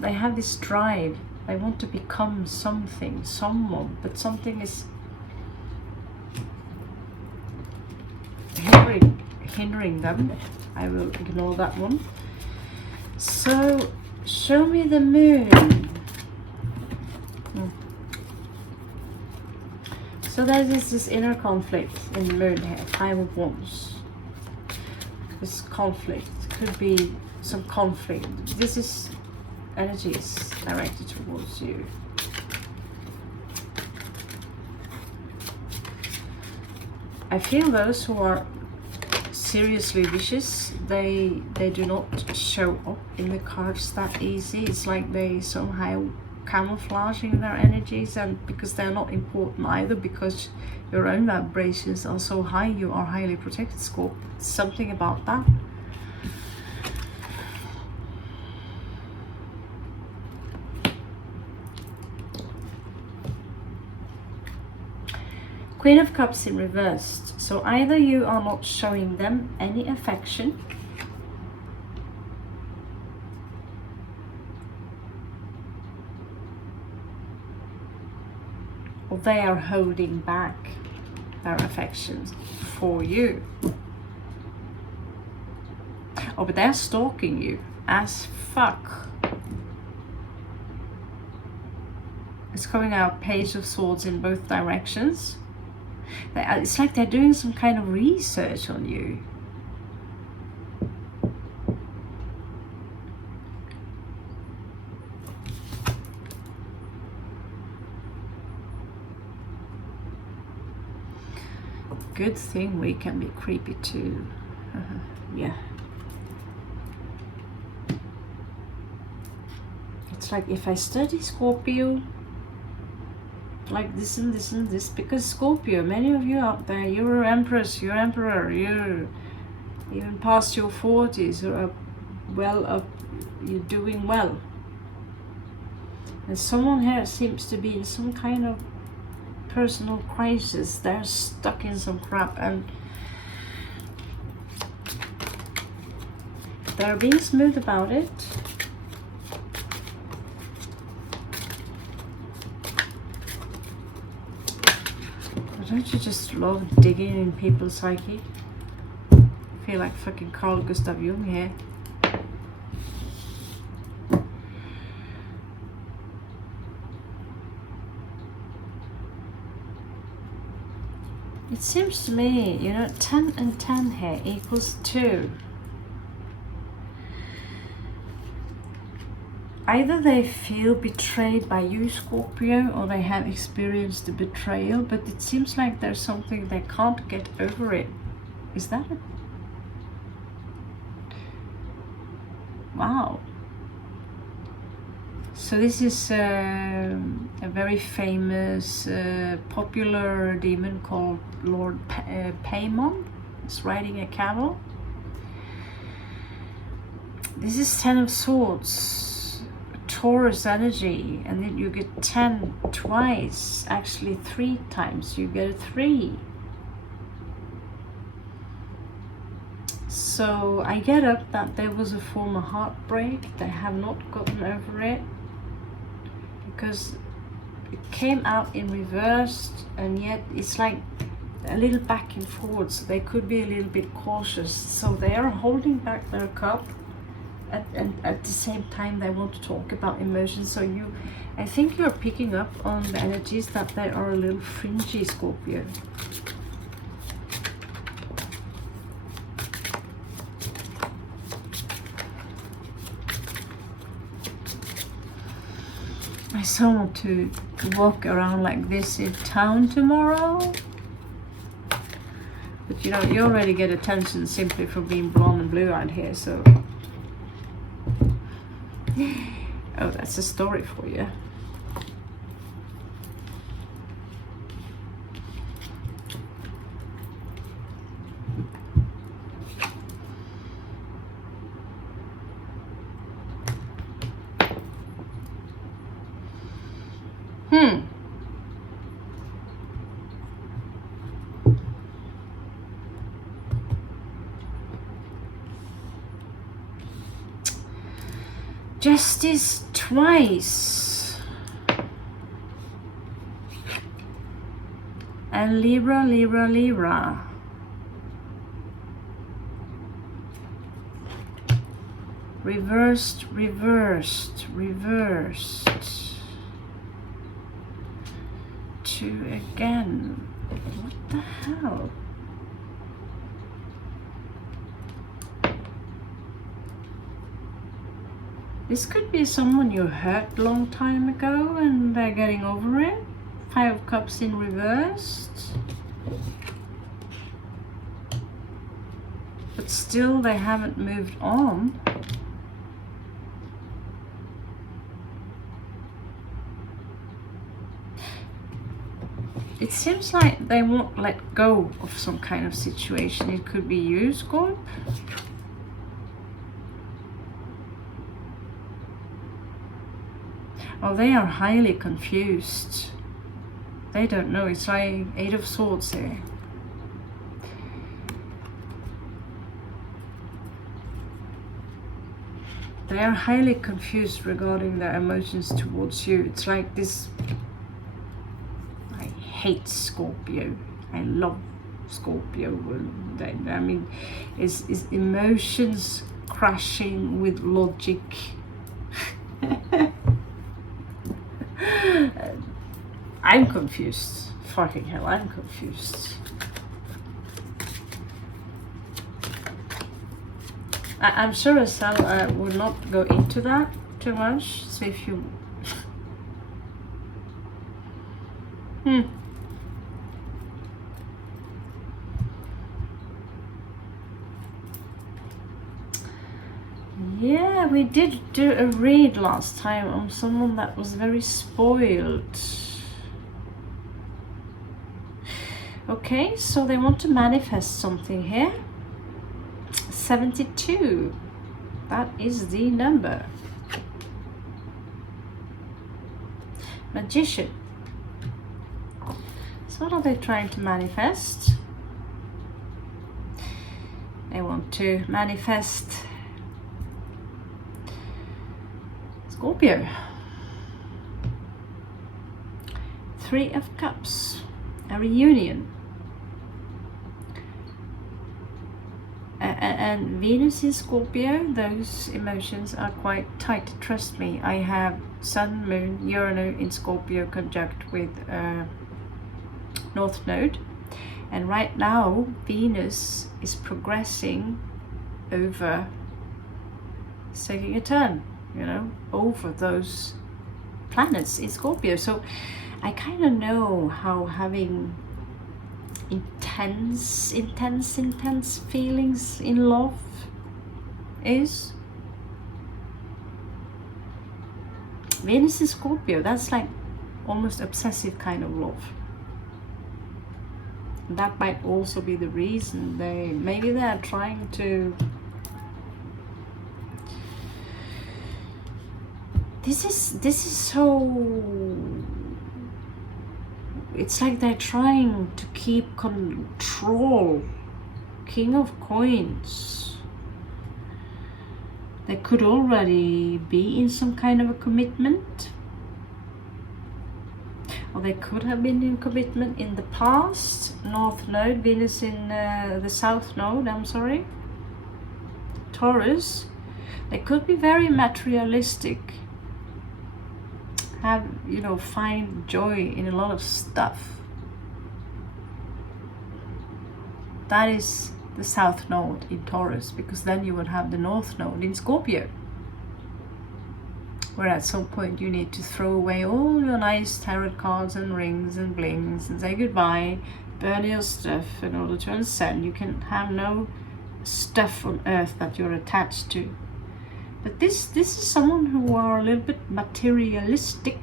they have this drive. They want to become something, someone, but something is hindering them. I will ignore that one. So show me the moon. So there is this inner conflict in the moon here, 5 of Wands. This conflict could be some conflict. This is energies directed towards you. I feel those who are seriously vicious, they do not show up in the cards that easy. It's like they somehow camouflaging their energies, and because they're not important either, because your own vibrations are so high, you are highly protected, Scorp. Something about that. Queen of Cups in reversed. So either you are not showing them any affection, or they are holding back their affections for you. Oh, but they're stalking you as fuck. It's coming out Page of Swords in both directions. It's like they're doing some kind of research on you. Good thing we can be creepy too. Yeah. It's like if I study Scorpio, like this and this and this, because Scorpio, many of you out there, you're empress, you're emperor, you're even past your 40s, you're well up, you're doing well. And someone here seems to be in some kind of personal crisis. They're stuck in some crap and they're being smooth about it. Don't you just love digging in people's psyche? I feel like fucking Carl Gustav Jung here. It seems to me, you know, 10 and 10 here equals 2. Either they feel betrayed by you, Scorpio, or they have experienced the betrayal, but it seems like there's something they can't get over it. Is that it? Wow. So this is a very famous, popular demon called Lord Paimon. He's riding a camel. This is 10 of Swords. Taurus energy, and then you get 10 twice, actually 3 times, you get a 3. So I get up that there was a former heartbreak. They have not gotten over it because it came out in reverse, and yet it's like a little back and forth, so they could be a little bit cautious. So they are holding back their cup. And at the same time they want to talk about emotions. So I think you're picking up on the energies that they are a little fringy, Scorpio. I so want to walk around like this in town tomorrow. But you know, you already get attention simply from being blonde and blue-eyed here, so Oh, that's a story for you. Justice twice. And Libra, Libra, Libra. Reversed, reversed, reversed. 2 again. What the hell? This could be someone you hurt a long time ago and they're getting over it. 5 of Cups in reversed. But still they haven't moved on. It seems like they won't let go of some kind of situation. It could be you, Scorp. Oh, they are highly confused. They don't know. It's like 8 of Swords here. They are highly confused regarding their emotions towards you. It's like this. I hate Scorpio. I love Scorpio. I mean, is emotions crashing with logic. I'm confused. Fucking hell, I'm confused. I'm sure as hell I will not go into that too much. So if you... Yeah, we did do a read last time on someone that was very spoiled. Okay, so they want to manifest something here. 72. That is the number. Magician. So what are they trying to manifest? They want to manifest Scorpio. 3 of Cups. A reunion. And Venus in Scorpio, those emotions are quite tight. Trust me, I have Sun, Moon, Uranus in Scorpio conjunct with North Node. And right now, Venus is progressing over, it's taking a turn, you know, over those planets in Scorpio. So I kind of know how having intense feelings in love is. Venus in Scorpio, that's like almost obsessive kind of love. That might also be the reason maybe they're trying to... This is so... It's like they're trying to keep control. King of Coins. They could already be in some kind of a commitment. Or they could have been in commitment in the past. North Node, Venus in the South Node, I'm sorry. Taurus. They could be very materialistic. Have, you know, find joy in a lot of stuff. That is the South Node in Taurus, because then you would have the North Node in Scorpio, where at some point you need to throw away all your nice tarot cards and rings and blings and say goodbye, burn your stuff in order to ascend. You can have no stuff on earth that you're attached to. But this is someone who are a little bit materialistic.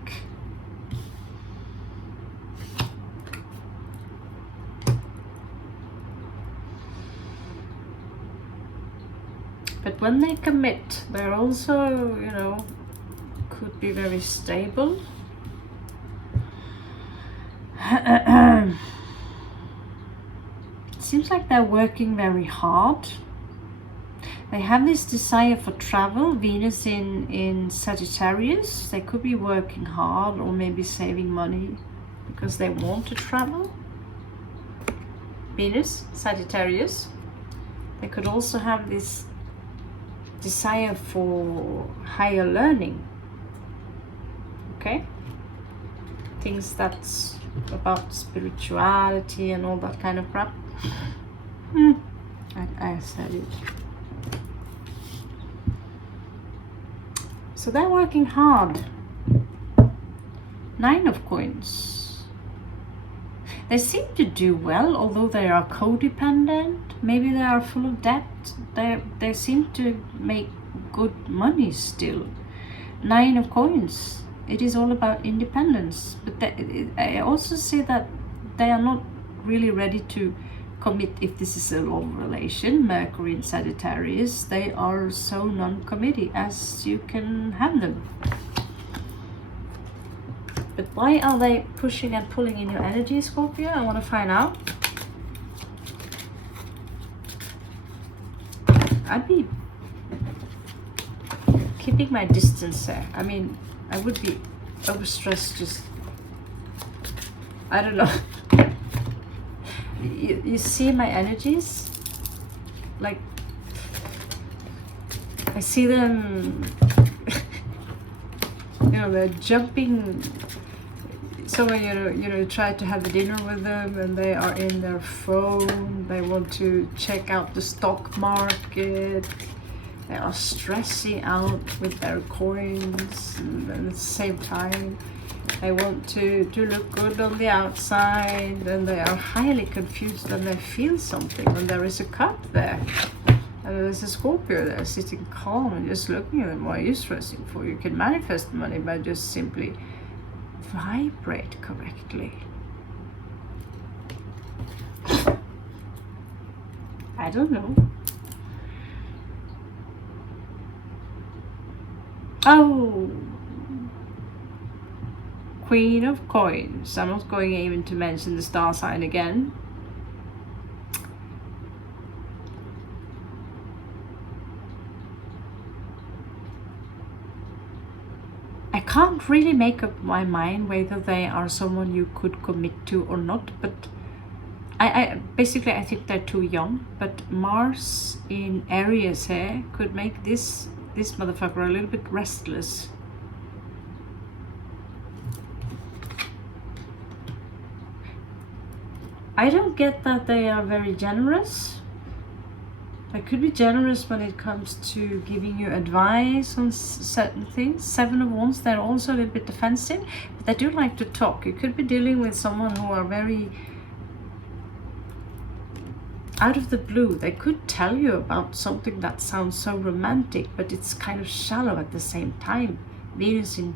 But when they commit, they're also, you know, could be very stable. It seems like they're working very hard. They have this desire for travel. Venus in Sagittarius. They could be working hard or maybe saving money because they want to travel. Venus, Sagittarius. They could also have this desire for higher learning. Okay? Things that's about spirituality and all that kind of crap. I said it. So they're working hard. 9 of coins. They seem to do well, although they are codependent. Maybe they are full of debt. They seem to make good money still. 9 of coins. It is all about independence. But I also see that they are not really ready to commit if this is a love relation. Mercury in Sagittarius. They are so non-committing as you can have them. But why are they pushing and pulling in your energy, Scorpio? I want to find out. I'd be keeping my distance there. I mean, I would be overstressed, just, I don't know. You see my energies? Like, I see them, you know, they're jumping. Someone, you know, try to have a dinner with them and they are in their phone. They want to check out the stock market. They are stressing out with their coins, and at the same time they want to look good on the outside, and they are highly confused when they feel something, when there is a cup there and there's a Scorpio there sitting calm and just looking at them. What are you stressing for? You can manifest money by just simply vibrate correctly. I don't know. Oh, Queen of Coins. I'm not going even to mention the star sign again. I can't really make up my mind whether they are someone you could commit to or not, but I basically I think they're too young. But Mars in Aries here could make this motherfucker a little bit restless. I don't get that they are very generous. They could be generous when it comes to giving you advice on certain things. 7 of Wands, they're also a little bit defensive, but they do like to talk. You could be dealing with someone who are very out of the blue. They could tell you about something that sounds so romantic, but it's kind of shallow at the same time. Venus in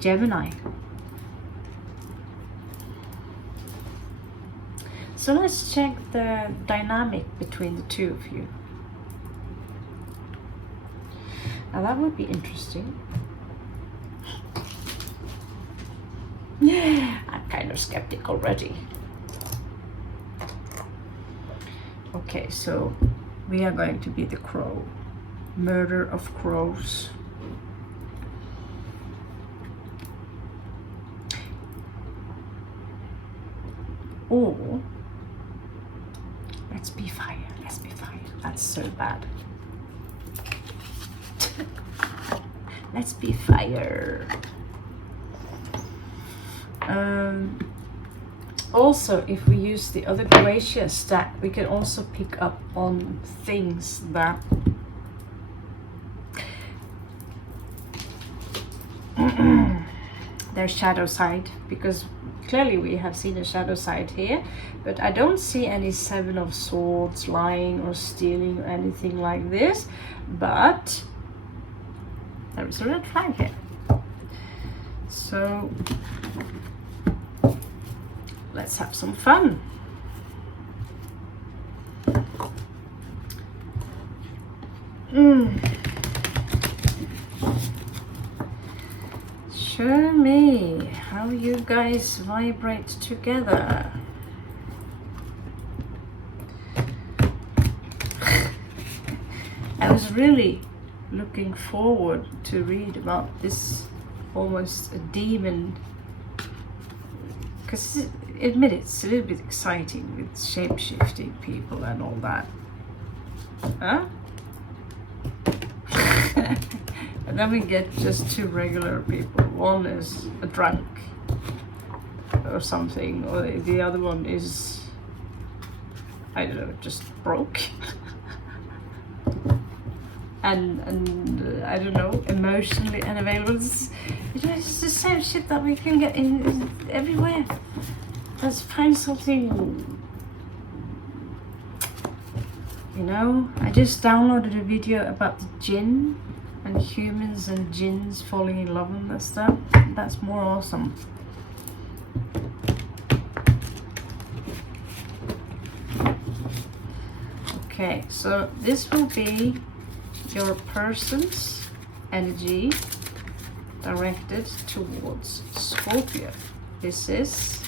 Gemini. So let's check the dynamic between the two of you. Now that would be interesting. I'm kind of skeptic already. Okay, so we are going to be the crow. Murder of crows. Or let's be fire. Let's be fire. That's so bad. Let's be fire. Also, if we use the other Croatia stack, we can also pick up on things that their shadow side, because clearly we have seen a shadow side here, but I don't see any Seven of Swords lying or stealing or anything like this, but there is a red flag here. So let's have some fun. Show me how you guys vibrate together. I was really looking forward to read about this almost a demon, because admit it's a little bit exciting with shape-shifting people and all that. Huh? And then we get just two regular people. One is a drunk or something, or the other one is, I don't know, just broke. and I don't know, emotionally unavailable. It's the same shit that we can get in everywhere. Let's find something. You know, I just downloaded a video about the jinn and humans and jinns falling in love and that stuff. That's more awesome. Okay, so this will be your person's energy directed towards Scorpio. This is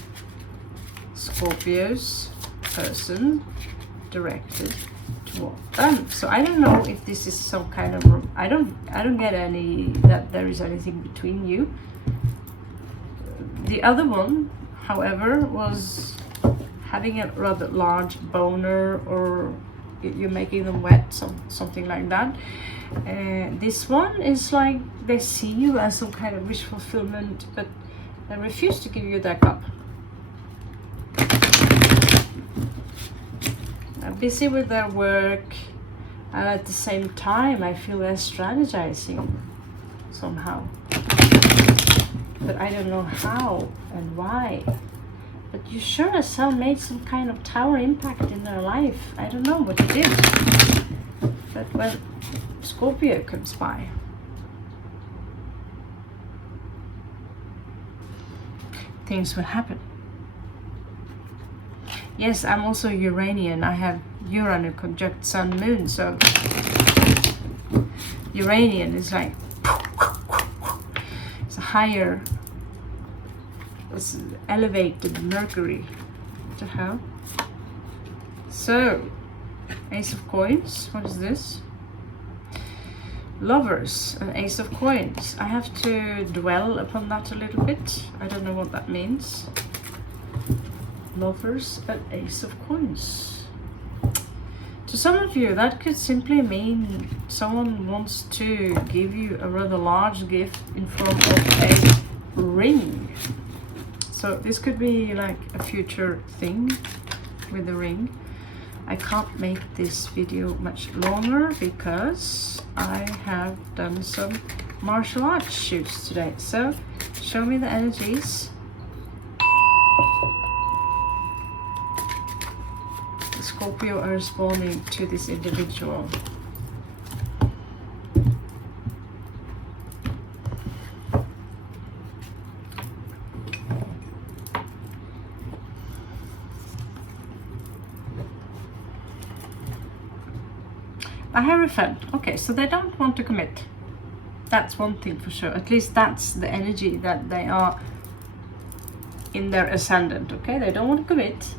Scorpio's person directed toward them. So I don't know if this is some kind of, I don't get any that there is anything between you. The other one, however, was having a rather large boner, or you're making them wet, something like that. This one is like they see you as some kind of wish fulfillment, but they refuse to give you their cup. They're busy with their work, and at the same time I feel they're strategizing somehow, but I don't know how and why. But you sure as hell made some kind of tower impact in their life. I don't know what you did, but when Scorpio comes by, things will happen. Yes, I'm also Uranian. I have Uranus conjunct Sun Moon, so Uranian is like, it's a higher, it's elevated Mercury. What the hell? So, Ace of Coins, what is this? Lovers, an Ace of Coins. I have to dwell upon that a little bit. I don't know what that means. Lovers, an Ace of Coins. To some of you, that could simply mean someone wants to give you a rather large gift in form of a ring. So this could be like a future thing with the ring. I can't make this video much longer because I have done some martial arts shoots today. So show me the energies. The Scorpio are responding to this individual. A Hierophant. Okay, so they don't want to commit. That's one thing for sure. At least that's the energy that they are in their ascendant. Okay, they don't want to commit.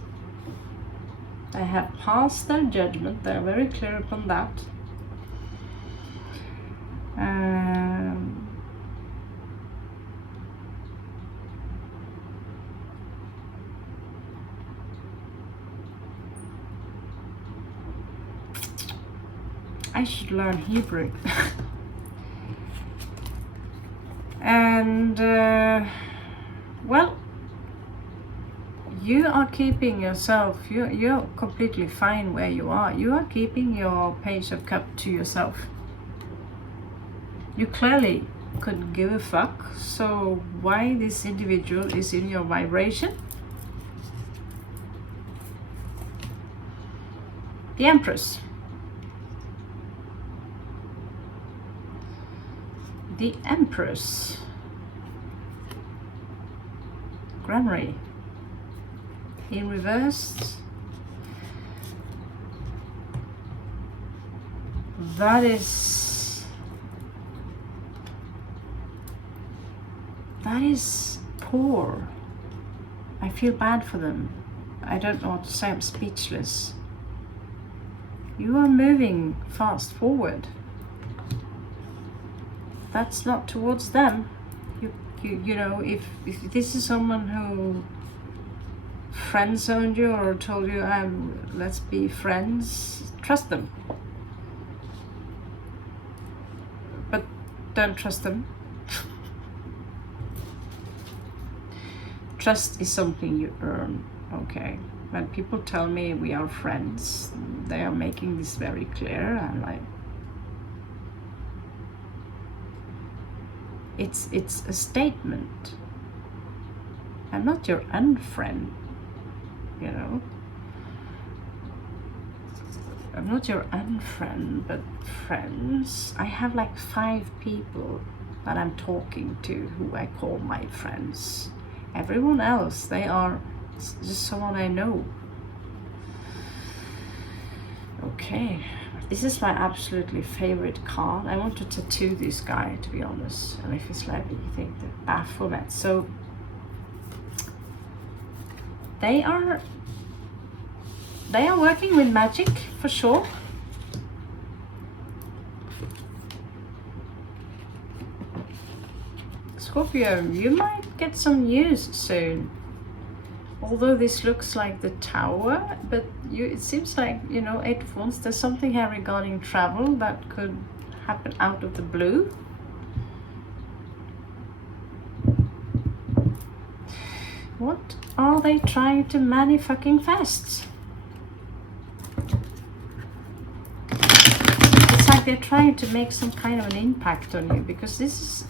They have passed their judgment. They're very clear upon that. I should learn Hebrew. And well, you are keeping yourself, you're completely fine where you are. You are keeping your Page of Cups to yourself. You clearly couldn't give a fuck. So why this individual is in your vibration? The Empress. The Empress. Granary. In reverse. That is poor. I feel bad for them. I don't know what to say. I'm speechless. You are moving fast forward. That's not towards them. You know, if this is someone who friend-zoned you or told you, let's be friends, trust them. But don't trust them. Trust is something you earn, okay? When people tell me we are friends, they are making this very clear. I'm like, it's a statement. I'm not your unfriend, you know? I'm not your unfriend, but friends. I have like 5 people that I'm talking to who I call my friends. Everyone else, they are just someone I know. Okay, this is my absolutely favorite card. I want to tattoo this guy, to be honest. And if it's like you think the Baphomet. So they are working with magic for sure. Scorpio, you might get some news soon. Although this looks like the Tower, but it seems like, you know, 8 of Wands, there's something here regarding travel that could happen out of the blue. What are they trying to manifest? It's like they're trying to make some kind of an impact on you, because this is,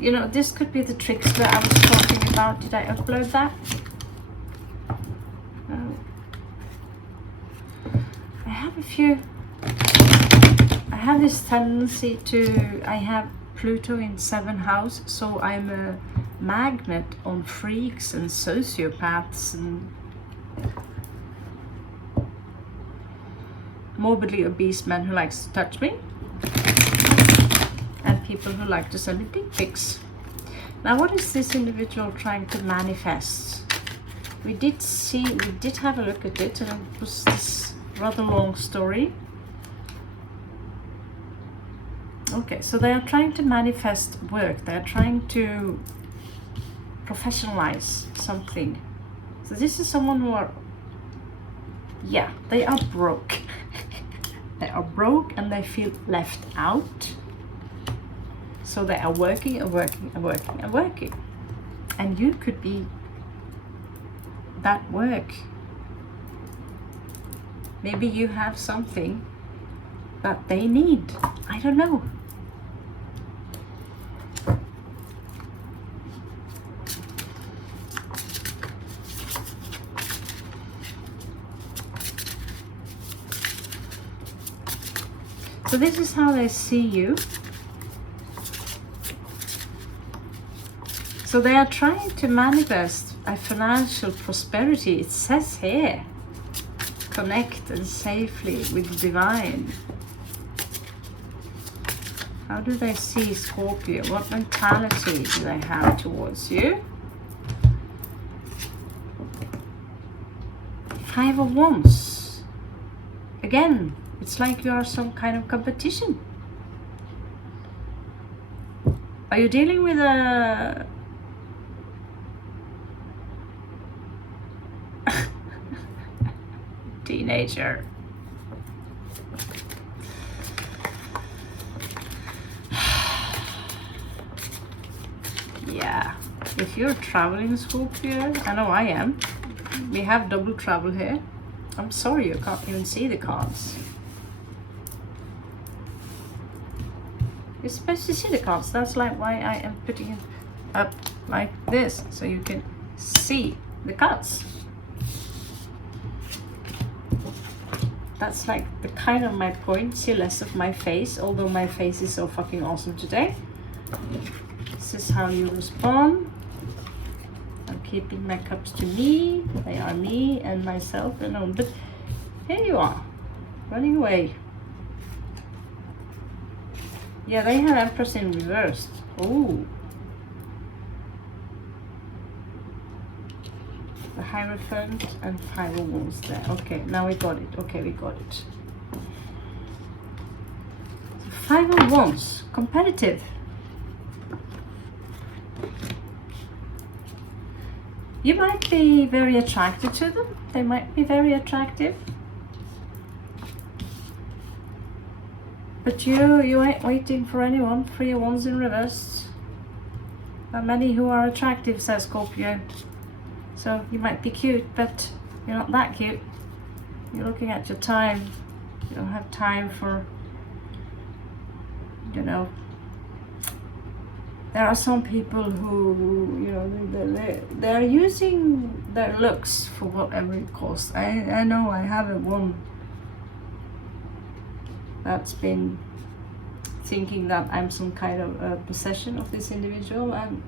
you know, this could be the trickster I was talking about. Did I upload that? No. I have this tendency to, I have Pluto in 7th house, so I'm a magnet on freaks and sociopaths and morbidly obese men who likes to touch me. People who like to send me dick pics. Now, what is this individual trying to manifest? We did have a look at it, and it was this rather long story. Okay, so they are trying to manifest work. They are trying to professionalize something. So this is someone who are, yeah, they are broke. They are broke and they feel left out. So they are working and working and working and working. And you could be that work. Maybe you have something that they need. I don't know. So this is how they see you. So they are trying to manifest a financial prosperity. It says here, connect and safely with the divine. How do they see Scorpio? What mentality do they have towards you? 5 of Wands. Again, it's like you are some kind of competition. Are you dealing with a teenager? Yeah, if you're traveling, Scorpio, I know I am. We have double travel here. I'm sorry, you can't even see the cards. You're supposed to see the cards. That's like why I am putting it up like this, so you can see the cards. That's like the kind of my point. See less of my face, although my face is so fucking awesome today. This is how you respond. I'm keeping my cups to me. They are me and myself alone. But here you are, running away. Yeah, they have Empress in reversed. Oh. The Hierophant and Five of Wands there. Okay, now we got it. Okay, we got it. So Five of Wands, competitive. You might be very attracted to them. They might be very attractive. But you ain't waiting for anyone. Three of Wands in reverse. Not many who are attractive, says Scorpio. So you might be cute, but you're not that cute. You're looking at your time. You don't have time for, you know. There are some people who, you know, they're using their looks for whatever it costs. I know I haven't one that's been thinking that I'm some kind of a possession of this individual, and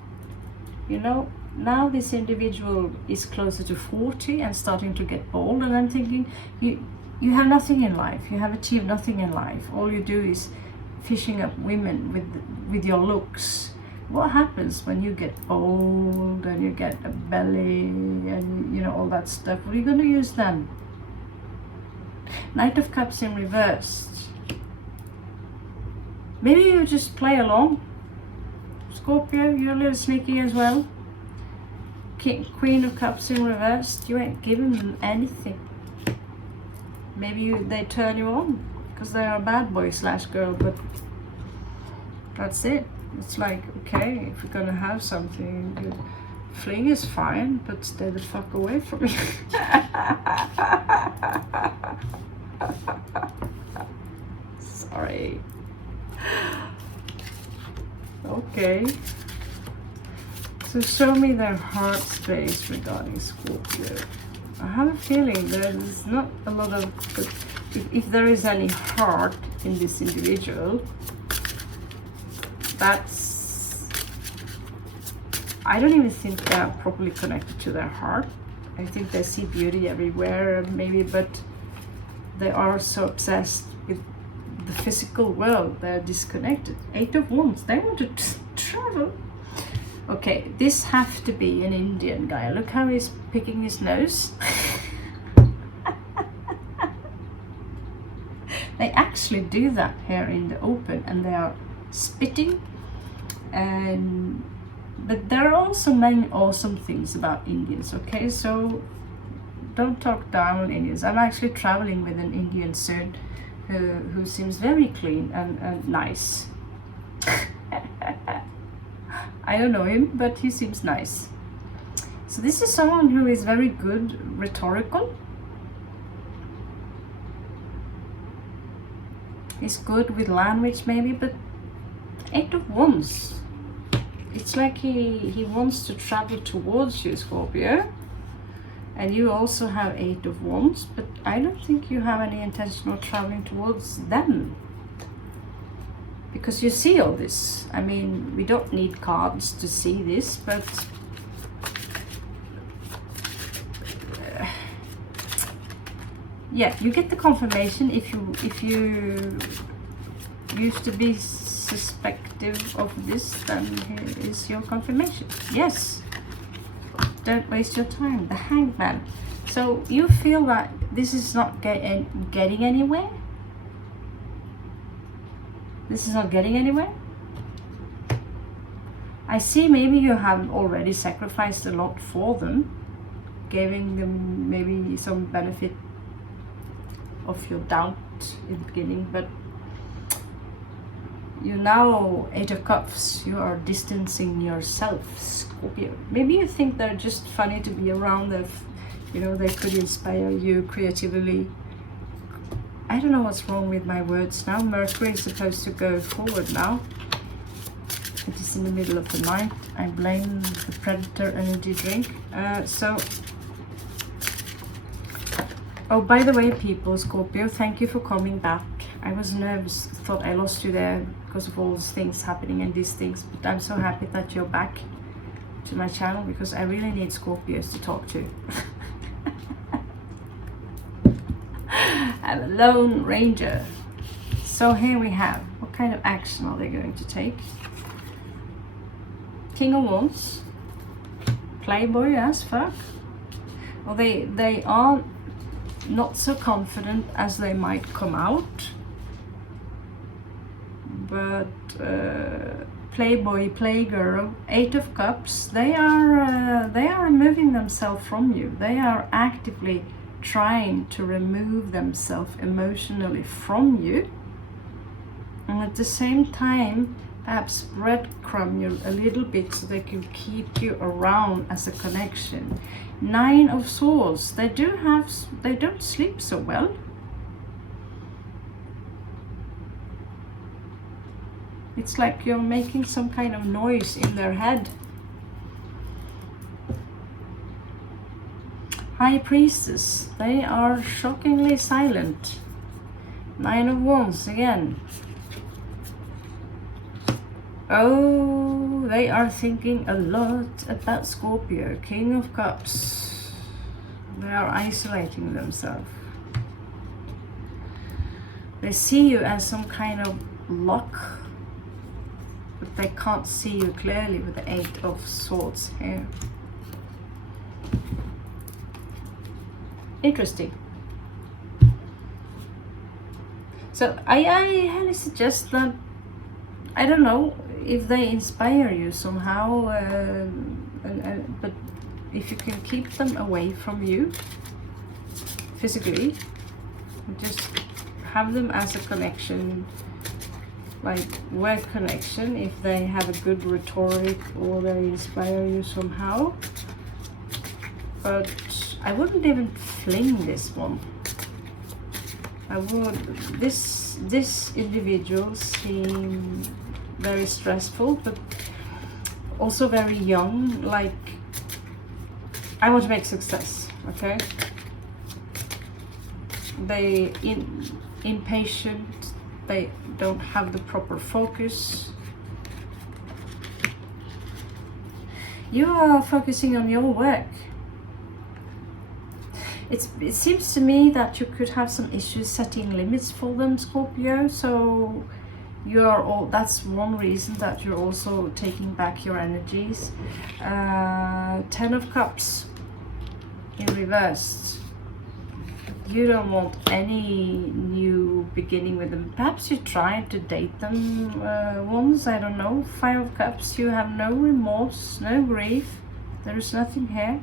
you know, now this individual is closer to 40 and starting to get bold, and I'm thinking, you have nothing in life. You have achieved nothing in life. All you do is fishing up women with your looks. What happens when you get bold and you get a belly and you know all that stuff? What are you going to use then? Knight of Cups in reverse. Maybe you just play along. Scorpio, you're a little sneaky as well. Queen of Cups in reverse. You ain't giving them anything. Maybe they turn you on because they are a bad boy / girl, but that's it. It's like, okay, if you're gonna have something good, fling is fine, but stay the fuck away from me. Sorry. Okay. So show me their heart space regarding Scorpio. I have a feeling there's not a lot of, if there is any heart in this individual, I don't even think they are properly connected to their heart. I think they see beauty everywhere, maybe, but they are so obsessed with the physical world, they're disconnected. 8 of Wands, they want to travel. Okay, this has to be an Indian guy. Look how he's picking his nose. They actually do that here in the open, and they are spitting. But there are also many awesome things about Indians, okay? So don't talk down on Indians. I'm actually traveling with an Indian soon who seems very clean and nice. I don't know him, but he seems nice. So this is someone who is very good rhetorical. He's good with language maybe, but 8 of Wands. It's like he wants to travel towards you, Scorpio. And you also have 8 of Wands, but I don't think you have any intention of traveling towards them. Because you see all this. I mean, we don't need cards to see this, but yeah, you get the confirmation if you used to be suspective of this, then here is your confirmation. Yes, don't waste your time. The Hangman. So you feel that this is not getting anywhere. This is not getting anywhere. I see maybe you have already sacrificed a lot for them, giving them maybe some benefit of your doubt in the beginning, but you now 8 of Cups, you are distancing yourself, Scorpio. Maybe you think they're just funny to be around, that you know they could inspire you creatively, I don't know what's wrong with my words now. Mercury is supposed to go forward now. It is in the middle of the night. I blame the Predator energy drink. Oh, by the way, people, Scorpio, thank you for coming back. I was nervous, thought I lost you there because of all these things happening and these things, but I'm so happy that you're back to my channel because I really need Scorpios to talk to. I'm a lone ranger. So here we have, what kind of action are they going to take? King of Wands, playboy as fuck. Well, they are not so confident as they might come out, but playboy, playgirl, 8 of Cups, they are removing themselves from you. They are actively trying to remove themselves emotionally from you, and at the same time perhaps breadcrumb you a little bit so they can keep you around as a connection. 9 of Swords, they don't sleep so well. It's like you're making some kind of noise in their head. High Priestess, they are shockingly silent. 9 of Wands again. Oh, they are thinking a lot about Scorpio. King of Cups, they are isolating themselves. They see you as some kind of lock, but they can't see you clearly with the 8 of Swords here. Interesting. So I highly suggest that, I don't know if they inspire you somehow, but if you can keep them away from you physically, just have them as a connection, like word connection, if they have a good rhetoric or they inspire you somehow. But I wouldn't even fling this one. I would, this individual seems very stressful, but also very young, like I want to make success, okay? They impatient, they don't have the proper focus. You are focusing on your work. It seems to me that you could have some issues setting limits for them, Scorpio, so that's one reason that you're also taking back your energies. 10 of Cups in reverse. You don't want any new beginning with them. Perhaps you tried to date them once, I don't know. 5 of Cups, you have no remorse, no grief. There is nothing here.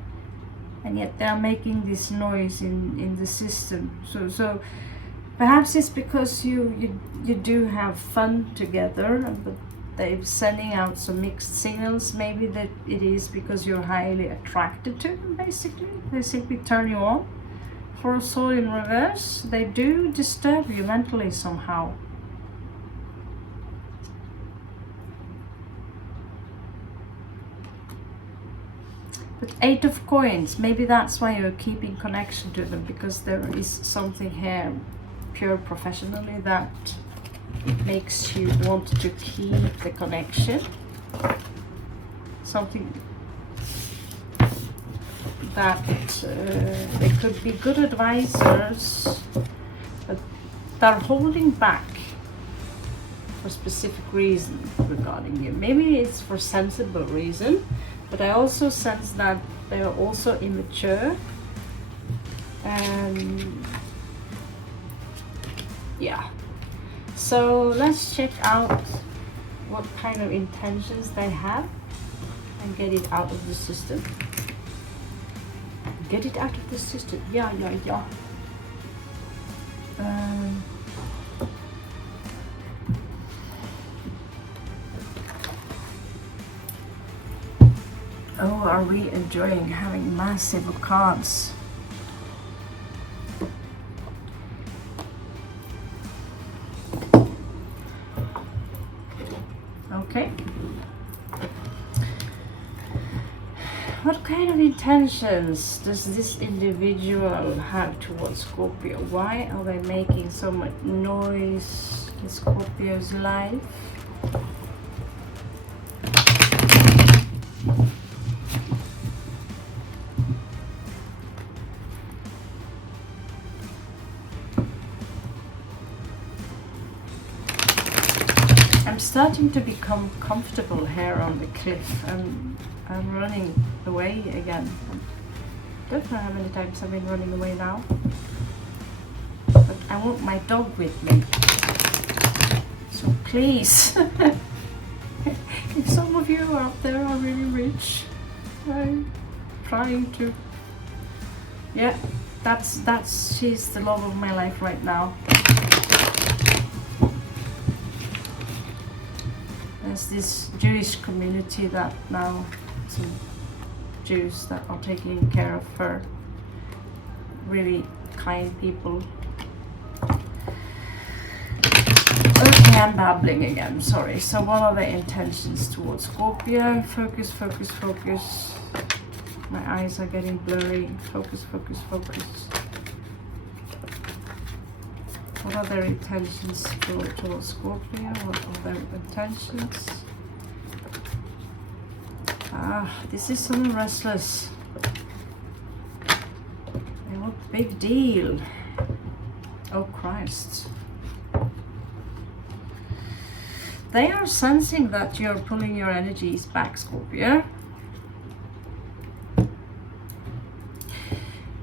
And yet they are making this noise in the system. So perhaps it's because you do have fun together, but they're sending out some mixed signals. Maybe that it is because you're highly attracted to them, basically. They simply turn you on. For a soul in reverse, they do disturb you mentally somehow. But 8 of Coins, maybe that's why you're keeping connection to them, because there is something here, pure professionally, that makes you want to keep the connection. Something that they could be good advisors, but they're holding back for specific reason regarding you. Maybe it's for sensible reason, but I also sense that they're also immature, and yeah. So let's check out what kind of intentions they have and get it out of the system. Get it out of the system. Yeah. Oh, are we enjoying having massive cards? Okay. What kind of intentions does this individual have towards Scorpio? Why are they making so much noise in Scorpio's life? I'm starting to become comfortable here on the cliff, and I'm running away again. I don't know how many times I've been running away now, but I want my dog with me. So please, if some of you out there are really rich, I'm trying to. Yeah, she's the love of my life right now. There's this Jewish community that now, some Jews that are taking care of her. Really kind people. Okay, I'm babbling again, sorry. So what are the intentions towards Scorpio? Focus, focus, focus. My eyes are getting blurry. Focus, focus, focus. What are their intentions towards Scorpio? What are their intentions? This is someone restless. They want a big deal. Oh Christ. They are sensing that you're pulling your energies back, Scorpio.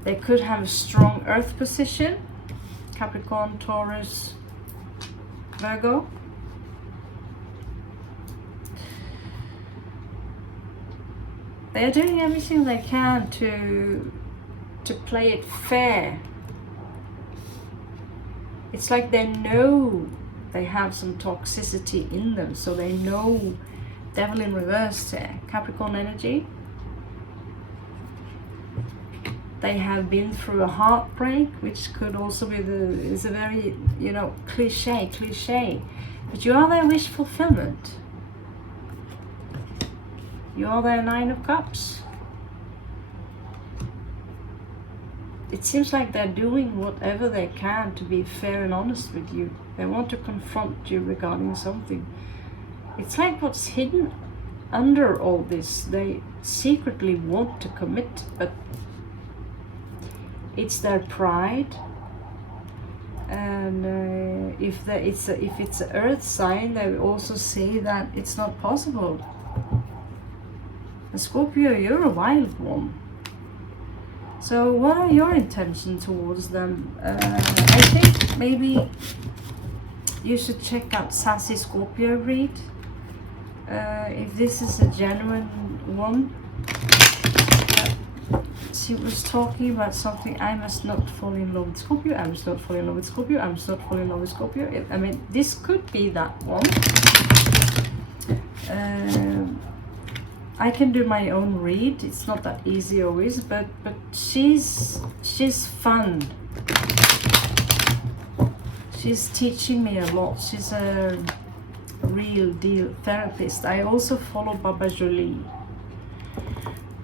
They could have a strong earth position. Capricorn, Taurus, Virgo. They are doing everything they can to play it fair. It's like they know they have some toxicity in them, so they know devil in reverse there. Capricorn energy. They have been through a heartbreak, which could also be is a very, cliche, but you are their wish fulfillment. You are their 9 of Cups. It seems like they're doing whatever they can to be fair and honest with you. They want to confront you regarding something. It's like what's hidden under all this. They secretly want to commit, but it's their pride. And if it's an earth sign, they also see that it's not possible. And Scorpio, you're a wild one. So what are your intentions towards them? I think maybe you should check out Sassy Scorpio read. If this is a genuine one. She was talking about something. I must not fall in love with Scorpio. I must not fall in love with Scorpio. I must not fall in love with Scorpio. I mean, this could be that one. I can do my own read. It's not that easy always, but she's fun. She's teaching me a lot. She's a real deal therapist. I also follow Baba Jolie,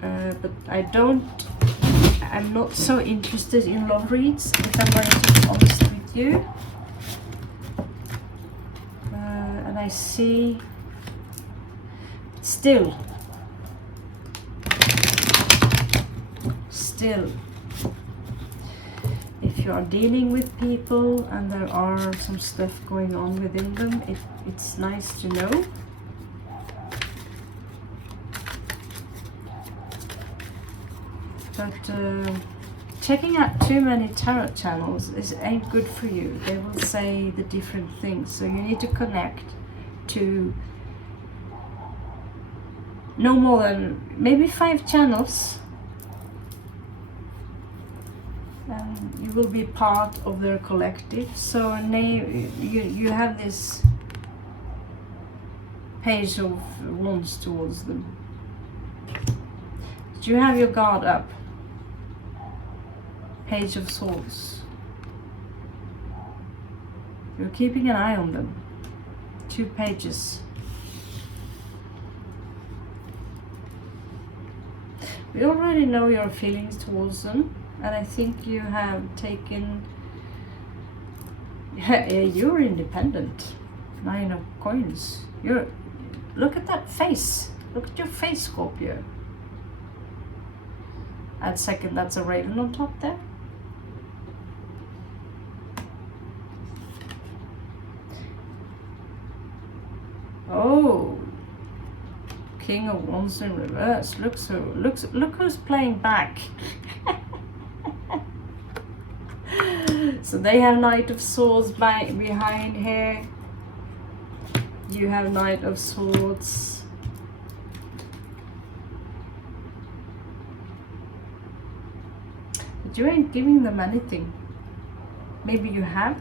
but I'm not so interested in love reads, if I'm going to be honest with you. And I see still, if you are dealing with people and there are some stuff going on within them, it's nice to know. But checking out too many tarot channels ain't good for you. They will say the different things, so you need to connect to no more than maybe 5 channels, and you will be part of their collective. So you have this Page of Wands towards them. Do you have your guard up? Page of Swords. You're keeping an eye on them. 2 pages. We already know your feelings towards them, and I think you have taken. You're independent. 9 of coins. Look at that face. Look at your face, Scorpio. Add second, that's a raven on top there. Oh, King of Wands in reverse. Look who's playing back. So they have Knight of Swords behind here. You have Knight of Swords. But you ain't giving them anything. Maybe you have.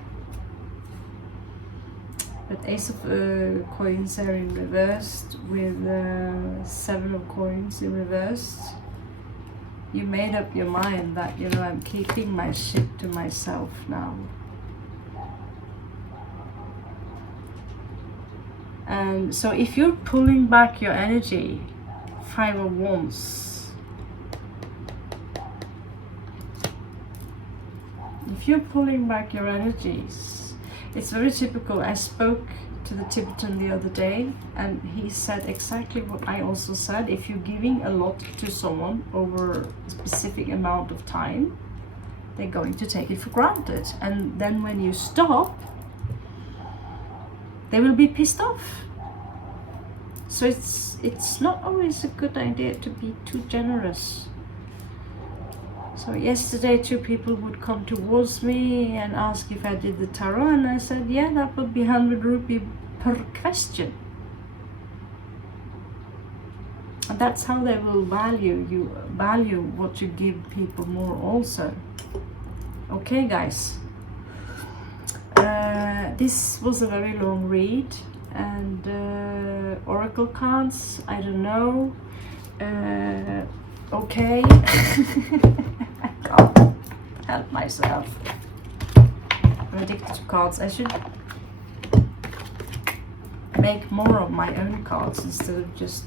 But Ace of Coins are in reversed with 7 of Coins in reversed. You made up your mind that, you know, I'm keeping my shit to myself now. And so if you're pulling back your energy, 5 of Wands. If you're pulling back your energies, it's very typical. I spoke to the Tibetan the other day, and he said exactly what I also said. If you're giving a lot to someone over a specific amount of time, they're going to take it for granted. And then when you stop, they will be pissed off. So it's not always a good idea to be too generous. So yesterday 2 people would come towards me and ask if I did the tarot, and I said, yeah, that would be 100 rupee per question. And that's how they will value what you give people more also. Okay, guys. This was a very long read, and oracle cards, I don't know. Okay. I can't help myself. I'm addicted to cards. I should make more of my own cards instead of just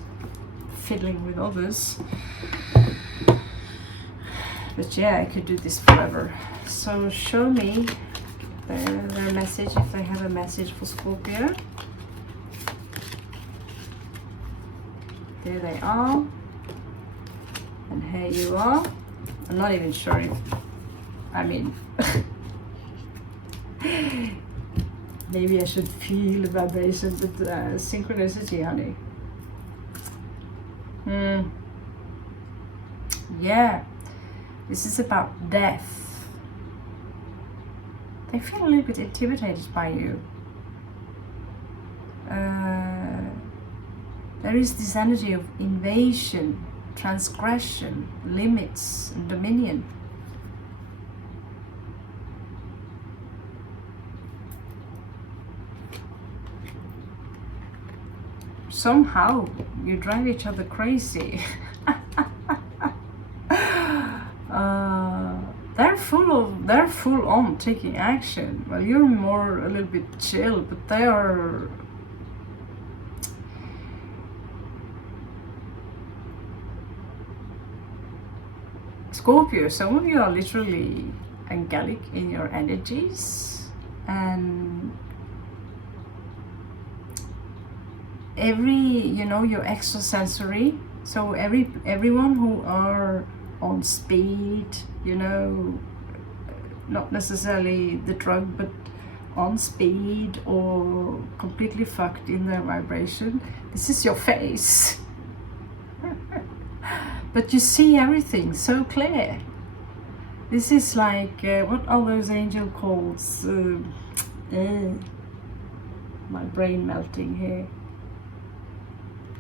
fiddling with others. But yeah, I could do this forever. So show me their message, if they have a message for Scorpio. There they are. And here you are. I'm not even sure if, I mean, maybe I should feel the vibration, but synchronicity, honey. Yeah, this is about death. They feel a little bit intimidated by you. There is this energy of invasion, transgression, limits, and dominion. Somehow you drive each other crazy. They're full on taking action. Well, you're more a little bit chill, but they are. Scorpio, some of you are literally angelic in your energies, and you're extrasensory. So everyone who are on speed, not necessarily the drug, but on speed or completely fucked in their vibration, this is your face. But you see everything so clear. This is like, what are those angel calls? My brain melting here.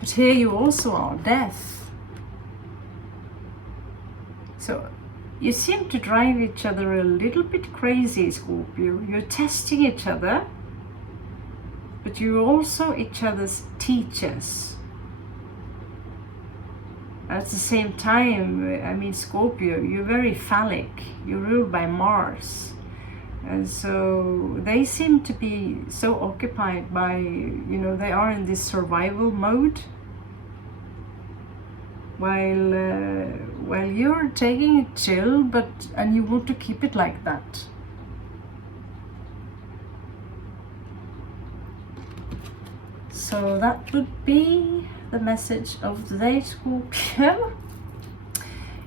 But here you also are, death. So you seem to drive each other a little bit crazy, Scorpio. You're testing each other, but you're also each other's teachers. At the same time, I mean, Scorpio, you're very phallic. You're ruled by Mars. And so they seem to be so occupied by, they are in this survival mode. while you're taking it chill, and you want to keep it like that. So that would be the message of the day, Scorpio.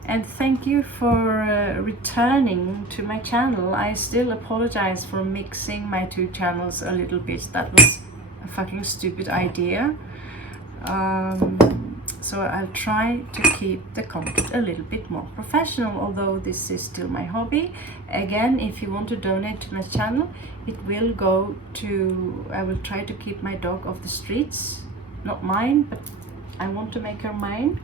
And thank you for returning to my channel. I still apologize for mixing my two channels a little bit. That was a fucking stupid idea. So I'll try to keep the content a little bit more professional, although this is still my hobby. Again, if you want to donate to my channel, it will go to, I will try to keep my dog off the streets. Not mine, but I want to make her mine.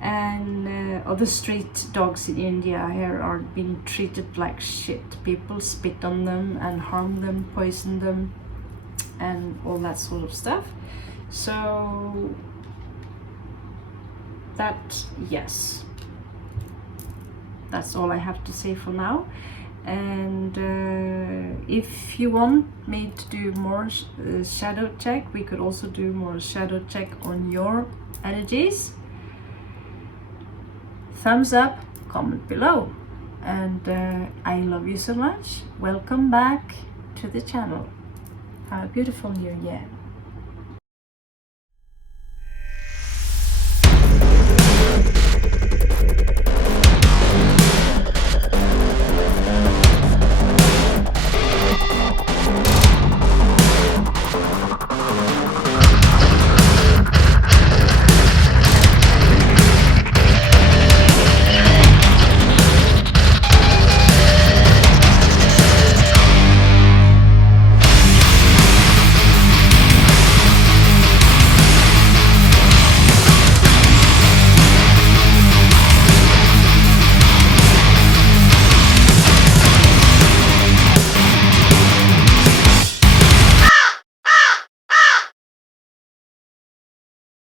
And other street dogs in India here are being treated like shit. People spit on them and harm them, poison them, and all that sort of stuff. So that, yes, that's all I have to say for now. And if you want me to do more shadow check, we could also do more shadow check on your energies. Thumbs up, comment below, and I love you so much. Welcome back to the channel. Have a beautiful new year.